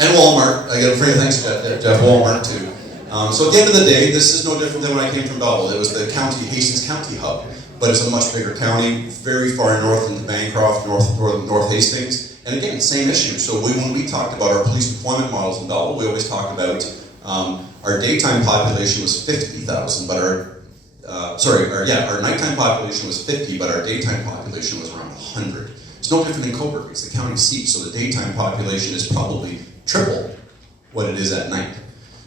And Walmart. I got a free thanks to Jeff Walmart too. So at the end of the day, this is no different than when I came from Belleville. It was the Hastings County hub, but it's a much bigger county, very far north into Bancroft, North Hastings. And again, same issue. So when we talked about our police deployment models in Belleville, we always talk about our daytime population was 50,000, but our nighttime population was 50, but our daytime population was around 100. It's no different than Cobourg. It's the county seat, so the daytime population is probably triple what it is at night.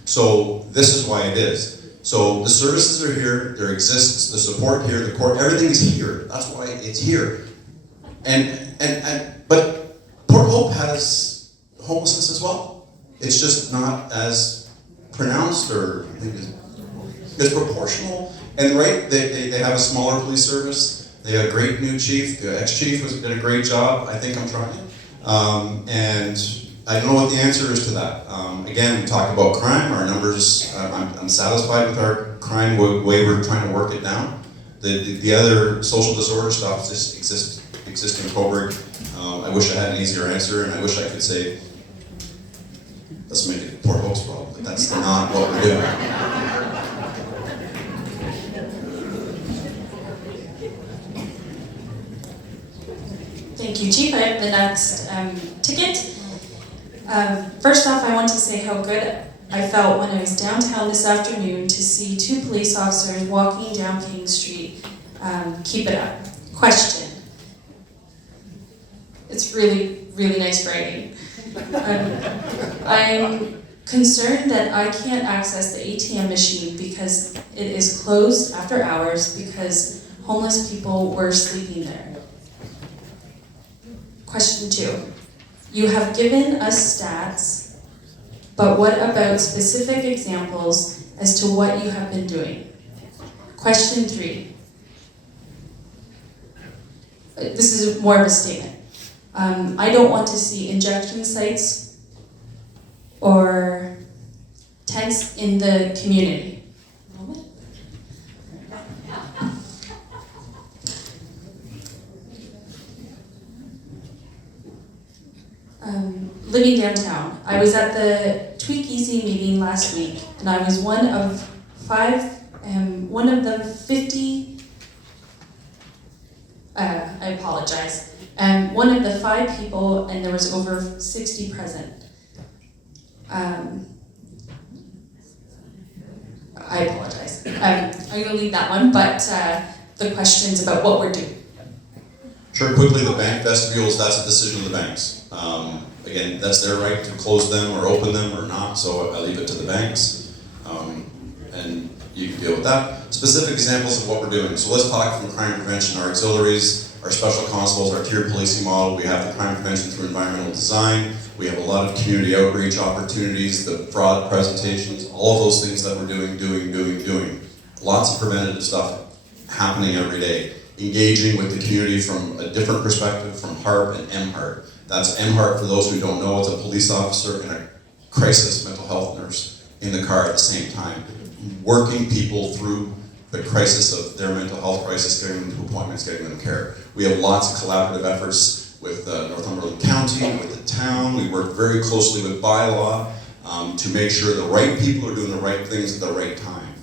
So this is why it is. So the services are here, there exists the support here, the court, everything is here. That's why it's here. But Port Hope has homelessness as well. It's just not as pronounced or it's proportional. And right, they have a smaller police service. They have a great new chief. The ex-chief did a great job. I think I'm trying. And I don't know what the answer is to that. Again, we talk about crime. Our numbers, I'm satisfied with our crime way we're trying to work it down. The other social disorder stuff just exists in Cobourg. I wish I had an easier answer, and I wish I could say, let's make it Port Hope's problem. But that's not what we're doing. Thank you, Chief. I have the next ticket. First off, I want to say how good I felt when I was downtown this afternoon to see 2 police officers walking down King Street. Keep it up. Question. It's really, really nice writing. I'm concerned that I can't access the ATM machine because it is closed after hours because homeless people were sleeping there. Question 2. You have given us stats, but what about specific examples as to what you have been doing? Question 3. This is more of a statement. I don't want to see injection sites or tents in the community. Living downtown, I was at the Tweak Easy meeting last week, and I was one of the 50. I apologize. One of the 5 people, and there was over 60 present. I apologize. I'm going to leave that one, but the questions about what we're doing. Sure, quickly, the bank vestibules, that's a decision of the banks. Again, that's their right to close them or open them or not, so I leave it to the banks. And you can deal with that. Specific examples of what we're doing. So let's talk from crime prevention, our auxiliaries, our special constables, our tiered policing model. We have the crime prevention through environmental design. We have a lot of community outreach opportunities, the fraud presentations, all of those things that we're doing. Lots of preventative stuff happening every day. Engaging with the community from a different perspective, from HARP and MHARP. That's MHARP, for those who don't know, it's a police officer and a crisis mental health nurse in the car at the same time, working people through the crisis of their mental health crisis, getting them to appointments, getting them care. We have lots of collaborative efforts with Northumberland County, with the town. We work very closely with bylaw to make sure the right people are doing the right things at the right time.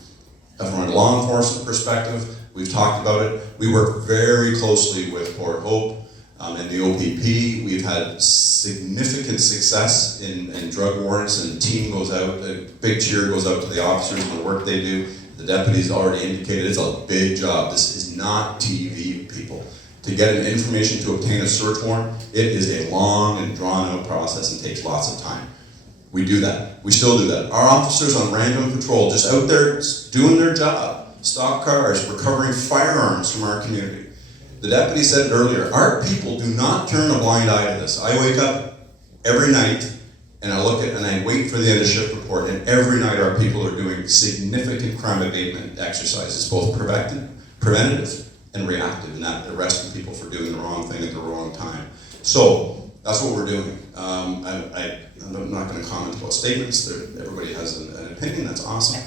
From a law enforcement perspective, we've talked about it. We work very closely with Port Hope and the OPP. We've had significant success in drug warrants, and the team goes out, a big cheer goes out to the officers and the work they do. The deputies already indicated it's a big job. This is not TV, people. To get an information to obtain a search warrant, it is a long and drawn out process and takes lots of time. We do that. We still do that. Our officers on random patrol, just out there doing their job, stock cars, recovering firearms from our community. The deputy said earlier, our people do not turn a blind eye to this. I wake up every night and I look at and I wait for the end of shift report, and every night our people are doing significant crime abatement exercises, both preventative and reactive, and that arresting people for doing the wrong thing at the wrong time. So that's what we're doing. I'm not going to comment about statements. Everybody has an opinion. That's awesome.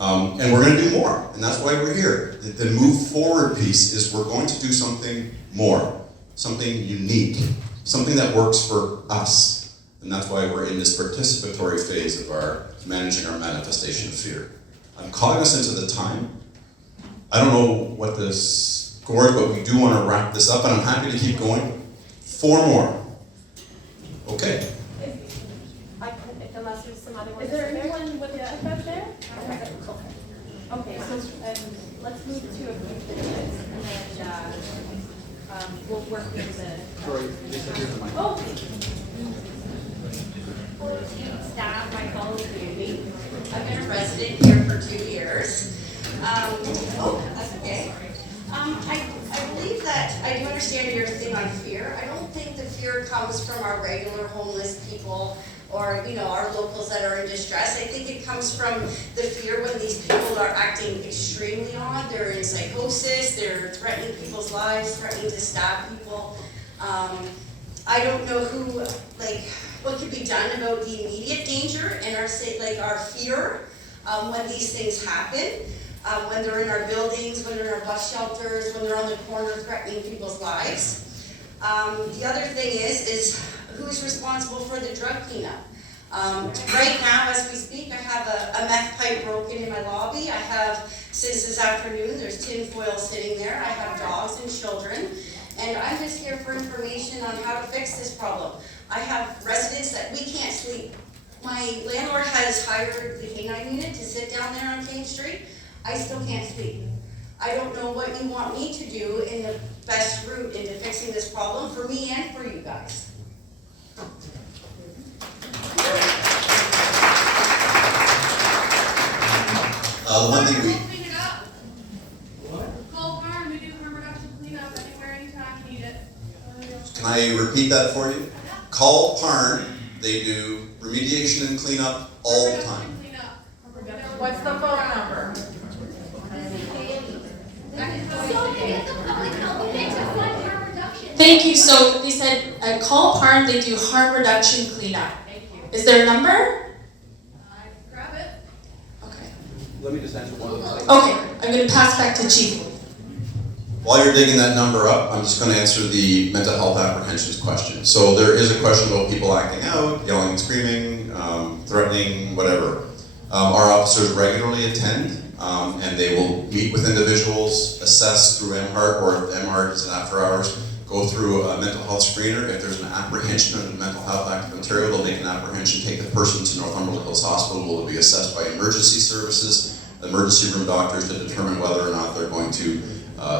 And we're going to do more, and that's why we're here. The move forward piece is we're going to do something more, something unique, something that works for us. And that's why we're in this participatory phase of our managing our manifestation of fear. I'm cognizant of the time. I don't know what the score is, but we do want to wrap this up, and I'm happy to keep going. 4 more. Okay. Unless there's some other ones. Is there anyone with a chip out there? Okay, so let's move to a few minutes, and then we'll work with the. Sorry, just here's the mic. Oh. Staff, my colleague Ruby. I've been a resident here for 2 years. That's okay. I believe that I do understand your thing on fear. I don't think the fear comes from our regular homeless people or, you know, our locals that are in distress. I think it comes from the fear when these people are acting extremely odd. They're in psychosis, they're threatening people's lives, threatening to stab people. I don't know what could be done about the immediate danger and our fear when these things happen. When they're in our buildings, when they're in our bus shelters, when they're on the corner threatening people's lives. The other thing is who's responsible for the drug cleanup? Right now, as we speak, I have a meth pipe broken in my lobby. I have, since this afternoon, there's tin foil sitting there. I have dogs and children. and I'm just here for information on how to fix this problem. I have residents that we can't sleep. My landlord has hired the K-9 unit to sit down there on King Street. I still can't sleep. I don't know what you want me to do in the best route into fixing this problem for me and for you guys. One thing we, Call farm, we do harm reduction cleanup anywhere, anytime you need it. can I repeat that for you? Call Parn, they do remediation and cleanup all the time. What's the phone number? Thank you. So they said, call Parn, they do harm reduction cleanup. Is there a number? Grab it. Let me just answer one. Okay, I'm gonna pass back to Chief. While you're digging that number up, I'm just going to answer the mental health apprehensions question. So there is a question about people acting out, yelling and screaming, threatening, whatever. Our officers regularly attend, and they will meet with individuals, assess through MHART, or if MHART is an after hours, go through a mental health screener. If there's an apprehension under the Mental Health Act of Ontario, they'll make an apprehension, take the person to Northumberland Hills Hospital, will be assessed by emergency services, emergency room doctors to determine whether or not they're going to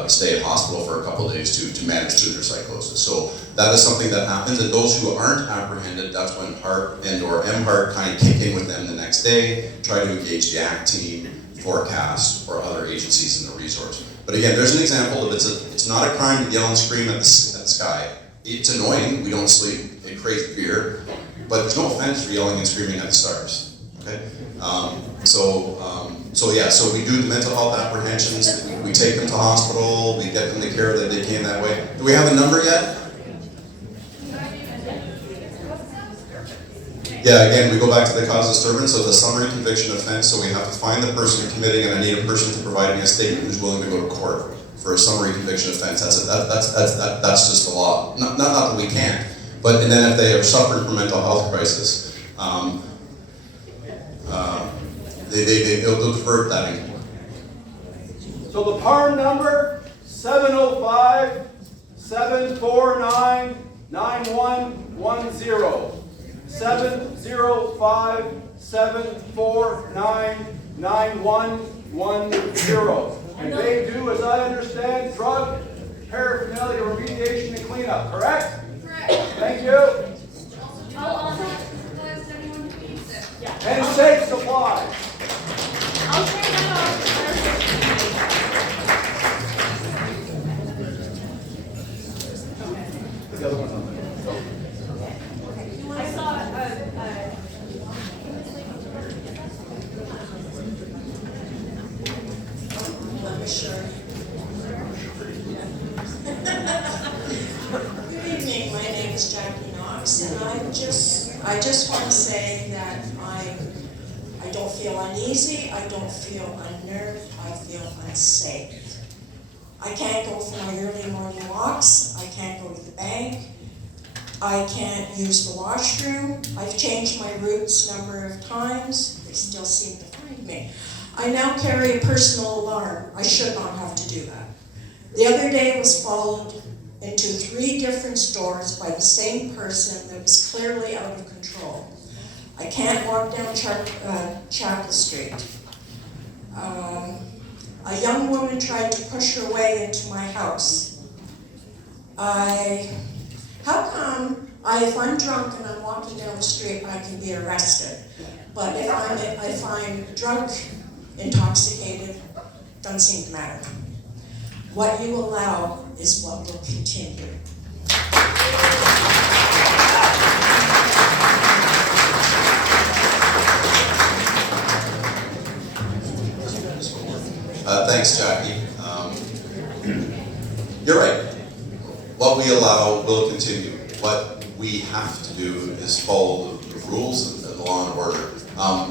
stay at hospital for a couple of days to manage through their psychosis. So that is something that happens, and those who aren't apprehended, that's when HART and or MHART kind of kick in with them the next day, try to engage the ACT team, Forecast, or other agencies in the resource. But again, there's an example of it's not a crime to yell and scream at the sky. It's annoying, we don't sleep, it creates fear, but there's no offense for yelling and screaming at the stars, okay? So we do the mental health apprehensions, we take them to hospital, we get them the care that they can that way. Do we have a number yet? Yeah, again, we go back to the cause of disturbance of the summary conviction offense, so we have to find the person committing, and I need a person to provide me a statement who's willing to go to court for a summary conviction offense. That's just the law. Not that we can't, but and then if they have suffered from mental health crisis, they'll defer that. So the PARN number, 705-749-9110. 705-749-9110. And they do, as I understand, drug paraphernalia remediation and cleanup, correct? Correct. Thank you. I'll also list anyone who needs it. And safe supply. I'll turn that off. The other one's on there. I saw I'm sure. Good evening, my name is Jackie Knox, and I just want to say that I don't feel uneasy, I don't feel unnerved, I feel unsafe. I can't go for my early morning walks, I can't go to the bank, I can't use the washroom. I've changed my routes a number of times, they still seem to find me. I now carry a personal alarm. I should not have to do that. The other day I was followed into 3 different stores by the same person that was clearly out of control. I can't walk down Chapel Street. A young woman tried to push her way into my house. How come if I'm drunk and I'm walking down the street, I can be arrested? But if I'm drunk, intoxicated, doesn't seem to matter. What you allow is what will continue. Thanks, Jackie. You're right. What we allow will continue. What we have to do is follow the rules and the law and order.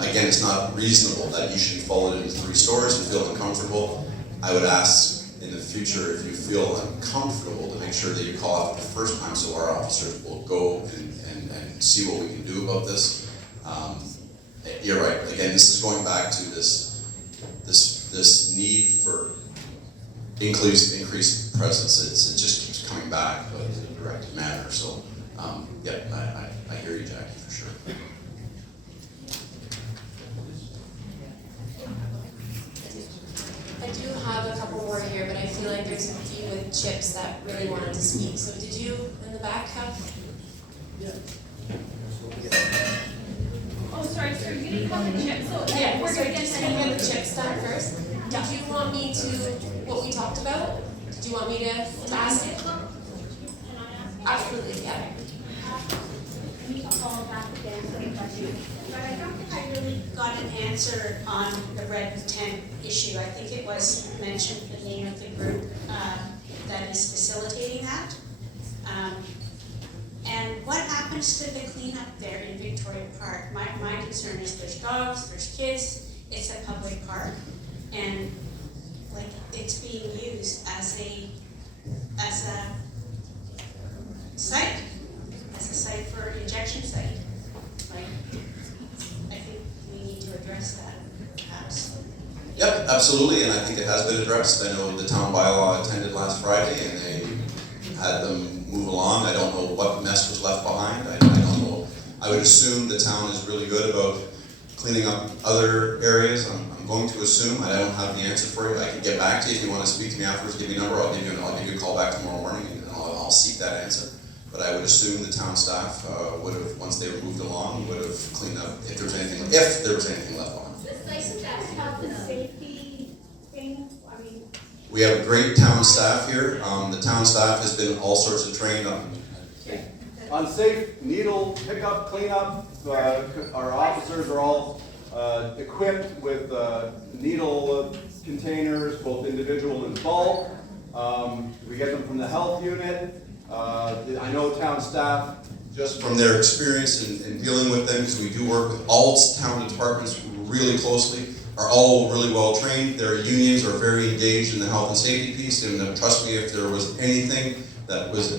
Again, it's not reasonable that you should be followed into 3 stores and feel uncomfortable. I would ask in the future, if you feel uncomfortable, to make sure that you call out the first time so our officers will go and see what we can do about this. You're right. Again, this is going back to this need for increased presence. It just keeps coming back, but in a directed manner. So, yeah, I hear you, Jackie, for sure. I do have a couple more here, but I feel like there's a few with chips that really wanted to speak. So did you in the back have? Oh, sorry, you didn't have the chips, so Yeah, we're gonna just get gonna get the chips done first. Did you want me to, what we talked about? Did you want me to ask it? Absolutely, yeah. But I don't think I really got an answer on the red tent issue. I think it was mentioned the name of the group that is facilitating that. And what happens to the cleanup there in Victoria Park? My concern is there's dogs, there's kids, it's a public park, and like it's being used as a site for injection site. Like, I think we need to address that perhaps. Yep, absolutely, and I think it has been addressed. I know the town bylaw attended last Friday and they had them move along. I don't know what mess was left behind. I don't know. I would assume the town is really good about cleaning up other areas. I'm going to assume. I don't have the answer for you. I can get back to you if you want to speak to me afterwards. Give me a number. I'll give you a call back tomorrow morning and I'll seek that answer. But I would assume the town staff would have, once they were moved along, would have cleaned up if there was anything left behind. This health and safety thing, I mean. We have great town staff here. The town staff has been all sorts of trained on. On safe needle pickup, cleanup, our officers are all equipped with needle containers, both individual and bulk. We get them from the health unit. I know town staff. Just from their experience in dealing with them, because we do work with all town departments really closely, are all really well trained. Their unions are very engaged in the health and safety piece, and trust me, if there was anything that was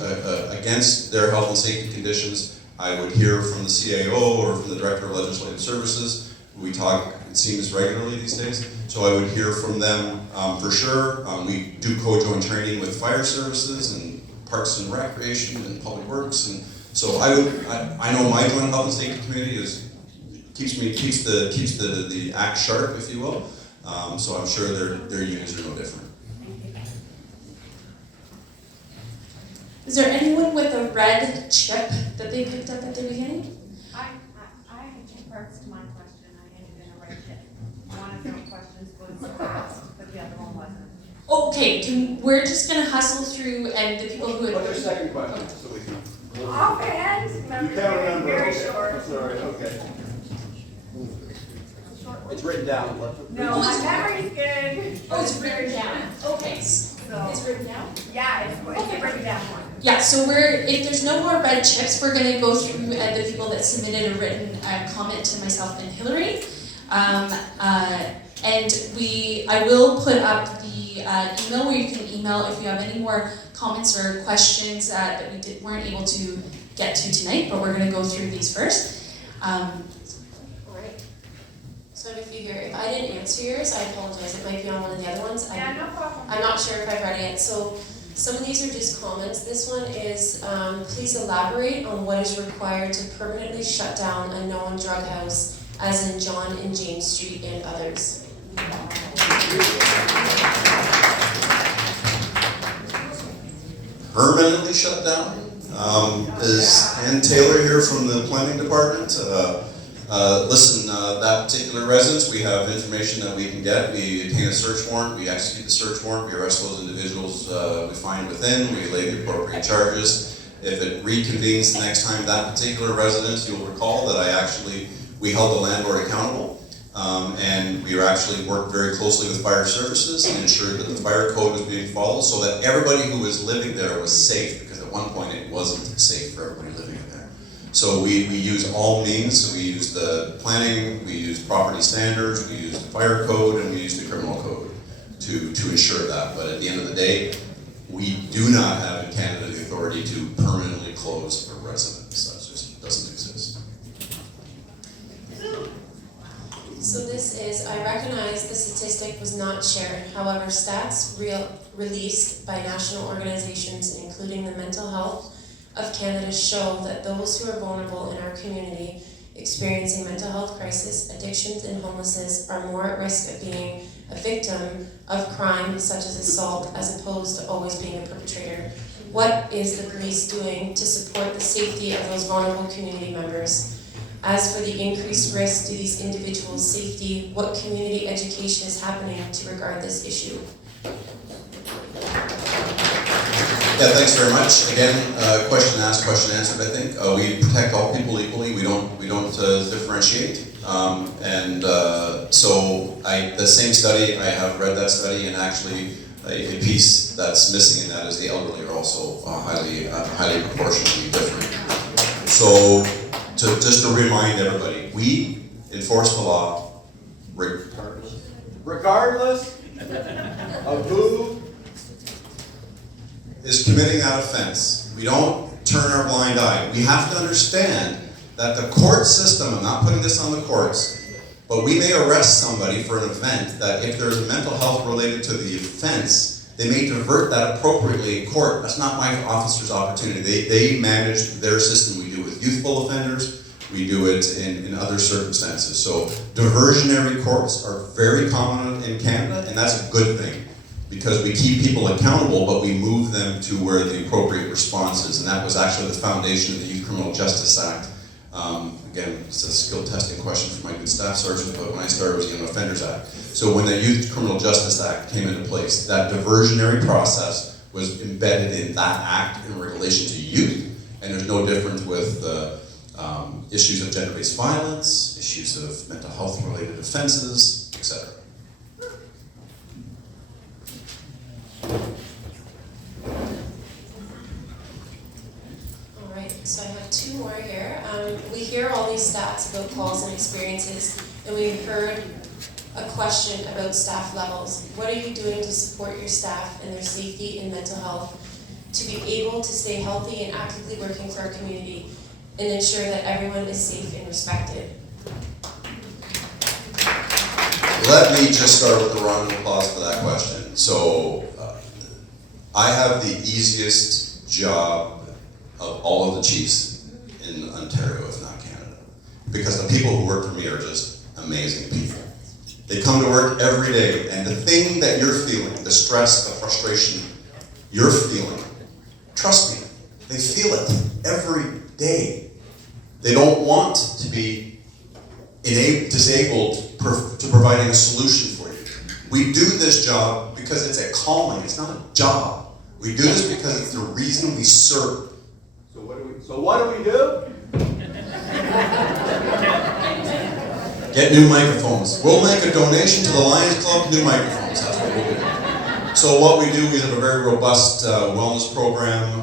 against their health and safety conditions, I would hear from the CAO or from the Director of Legislative Services. We talk, it seems, regularly these days, so I would hear from them for sure. We do co-joint training with fire services and Parks and Recreation and Public Works, and so I know my joint health and safety committee keeps the act sharp, if you will. So I'm sure their units are no different. Is there anyone with a red chip that they picked up at the beginning? I have two parts to my question. I ended in a red chip. One of the questions was asked, but the other one wasn't. Okay, we're just gonna hustle through and the people who had. What's your second question, so we can. Offhand, You can't remember, very okay, short. I'm sorry, okay. It's written down. No, my memory's good. Oh, it's written down. Okay. So, It's written down? yeah, it's written down one. Yeah, so if there's no more red chips, we're gonna go through the people that submitted a written comment to myself and Hillary. I will put up the email where you can email if you have any more comments or questions that we weren't able to get to tonight, but we're gonna go through these first. Alright. So I have a few here. If I didn't answer yours, I apologize. It might be on one of the other ones. Yeah, no problem. I'm not sure if I've read it. So some of these are just comments. This one is, please elaborate on what is required to permanently shut down a known drug house, as in John and James Street and others. Permanently shut down? Is Ann Taylor here from the planning department? Listen, that particular residence, we have information that we can get. We obtain a search warrant, we execute the search warrant, we arrest those individuals we find within, we lay the appropriate charges. If it reconvenes the next time that particular residence, you'll recall that we held the landlord accountable. And we actually worked very closely with fire services and ensured that the fire code was being followed so that everybody who was living there was safe, because at one point it wasn't safe for everybody living in there. So we use all means. So we use the planning, we use property standards, we use the fire code, and we use the criminal code to ensure that. But at the end of the day, we do not have in Canada the authority to permanently close a residence. That just doesn't exist. So this is, I recognize the statistic was not shared. However, stats released by national organizations, including the Mental Health of Canada, show that those who are vulnerable in our community experiencing mental health crisis, addictions, and homelessness are more at risk of being a victim of crime such as assault as opposed to always being a perpetrator. What is the police doing to support the safety of those vulnerable community members? As for the increased risk to these individuals' safety, what community education is happening to regard this issue? Yeah, thanks very much. Again, question asked, question answered, I think. We protect all people equally. We don't differentiate. The same study, I have read that study, and actually a piece that's missing in that is the elderly are also highly proportionally different. So, just to remind everybody, we enforce the law regardless of who is committing that offense. We don't turn our blind eye. We have to understand that the court system, I'm not putting this on the courts, but we may arrest somebody for an event that if there's mental health related to the offense, they may divert that appropriately in court. That's not my officer's opportunity. They manage their system. We do it with youthful offenders. We do it in other circumstances. So diversionary courts are very common in Canada, and that's a good thing, because we keep people accountable, but we move them to where the appropriate response is, and that was actually the foundation of the Youth Criminal Justice Act. Again, it's a skill testing question for my good staff sergeant, but when I started, it was the Young Offenders Act. So when the Youth Criminal Justice Act came into place, that diversionary process was embedded in that act in relation to youth, and there's no difference with issues of gender-based violence, issues of mental health-related offenses, etc. So I have two more here. We hear all these stats about calls and experiences, and we heard a question about staff levels. What are you doing to support your staff and their safety and mental health to be able to stay healthy and actively working for our community and ensure that everyone is safe and respected? Let me just start with a round of applause for that question. So, I have the easiest job of all of the chiefs in Ontario, if not Canada. Because the people who work for me are just amazing people. They come to work every day, and the thing that you're feeling, the stress, the frustration you're feeling, trust me, they feel it every day. They don't want to be disabled to providing a solution for you. We do this job because it's a calling, it's not a job. We do this because it's the reason we serve. So what do we do? Get new microphones. We'll make a donation to the Lions Club, new microphones. That's what we'll do. So what we do, we have a very robust wellness program.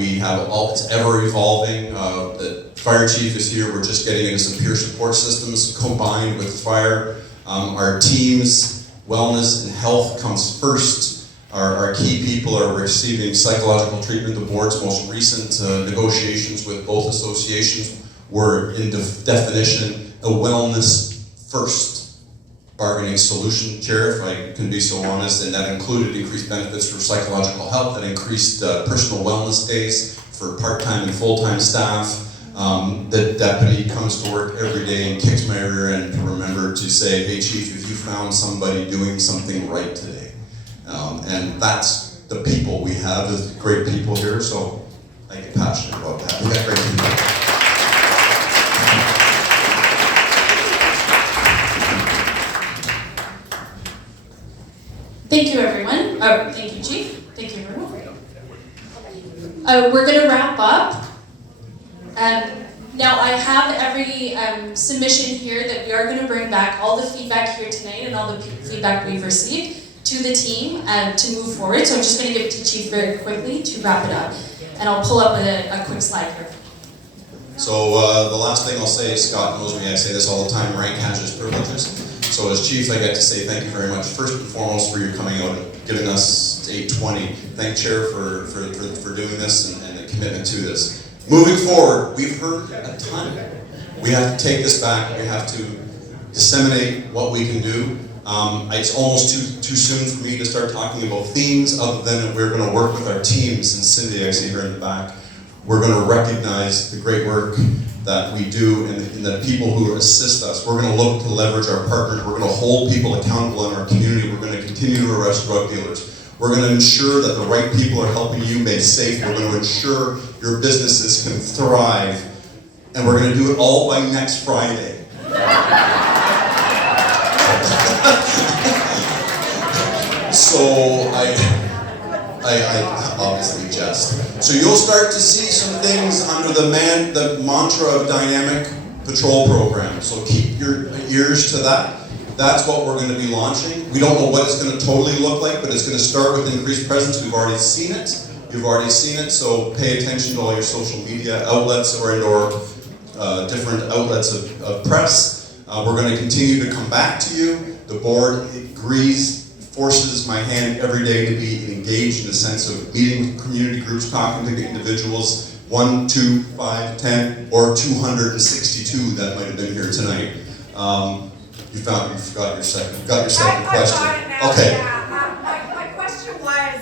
It's ever evolving. The fire chief is here. We're just getting into some peer support systems combined with fire. Our team's wellness and health comes first. Our key people are receiving psychological treatment. The board's most recent negotiations with both associations were in definition a wellness first bargaining solution, Chair, if I can be so honest, and that included increased benefits for psychological health, that increased personal wellness days for part-time and full-time staff. The deputy comes to work every day and kicks my rear end to remember to say, hey chief, if you found somebody doing something right today. And that's the people we have, is great people here, so I get passionate about that. We got great people. Thank you, everyone. Thank you, Chief. Thank you, everyone. We're going to wrap up. Now, I have every submission here that we are going to bring back all the feedback here tonight and all the feedback we've received to the team to move forward. So I'm just going to give it to Chief very quickly to wrap it up. And I'll pull up a quick slide here. So the last thing I'll say, Scott knows me, I say this all the time, rank has its privileges. So as chief, I get to say thank you very much, first and foremost, for your coming out and giving us 820. Thank Chair for doing this and the commitment to this. Moving forward, we've heard a ton. We have to take this back. We have to disseminate what we can do. It's almost too soon for me to start talking about themes, other than we're going to work with our teams, and Cindy, I see her in the back. We're going to recognize the great work that we do and the people who assist us. We're going to look to leverage our partners. We're going to hold people accountable in our community. We're going to continue to arrest drug dealers. We're going to ensure that the right people are helping you make safe. We're going to ensure your businesses can thrive. And we're going to do it all by next Friday. So I obviously jest. So you'll start to see some things under the mantra of Dynamic Patrol Program. So keep your ears to that. That's what we're going to be launching. We don't know what it's going to totally look like, but it's going to start with increased presence. We've already seen it. You've already seen it, so pay attention to all your social media outlets or different outlets of press. We're going to continue to come back to you. The board agrees, forces my hand every day to be engaged in the sense of meeting with community groups, talking to individuals, 1, 2, 5, 10, or 262 that might have been here tonight. You got your second question. I've got it now, Okay. yeah. My question was,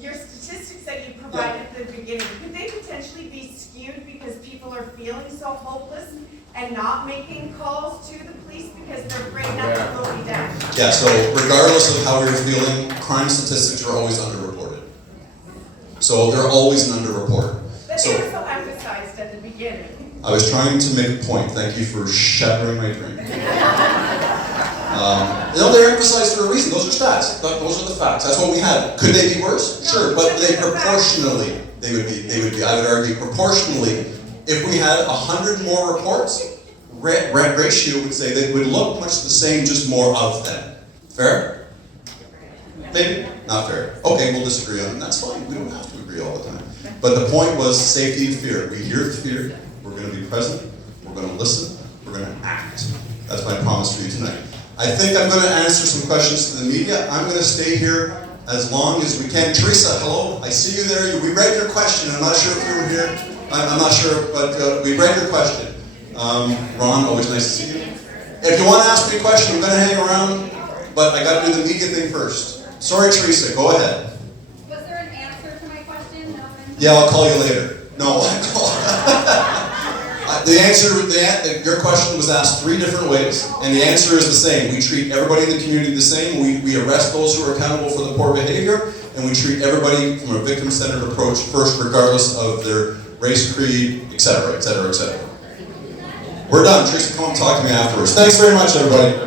your statistics that you provided at the beginning, could they potentially be skewed because people are feeling so hopeless and not making calls to the police because they're afraid that will be down? Yeah, so regardless of how you're feeling, crime statistics are always underreported. So they're always an underreport. But they were so emphasized at the beginning. I was trying to make a point. Thank you for shattering my dream. They're emphasized for a reason. Those are stats. Those are the facts. That's what we had. Could they be worse? Sure, but they proportionally, they would be, I would argue, proportionally, if we had 100 more reports, ratio would say they would look much the same, just more of them. Fair? Maybe? Not fair. Okay, we'll disagree on it. That's fine. We don't have to agree all the time. But the point was safety and fear. We hear the fear. We're going to be present. We're going to listen. We're going to act. That's my promise for you tonight. I think I'm going to answer some questions to the media. I'm going to stay here as long as we can. Teresa, hello. I see you there. We read your question. I'm not sure if you were here. I'm not sure, but we read your question. Ron, always nice to see you. If you want to ask me a question, I'm going to hang around, but I got to do the media thing first. Sorry, Teresa. Go ahead. Was there an answer to my question? No. Yeah, I'll call you later. No. The answer, your question was asked 3 different ways, and the answer is the same. We treat everybody in the community the same. We arrest those who are accountable for the poor behavior, and we treat everybody from a victim-centered approach first, regardless of their race, creed, etc., etc., etc. We're done. Teresa, come and talk to me afterwards. Thanks very much, everybody.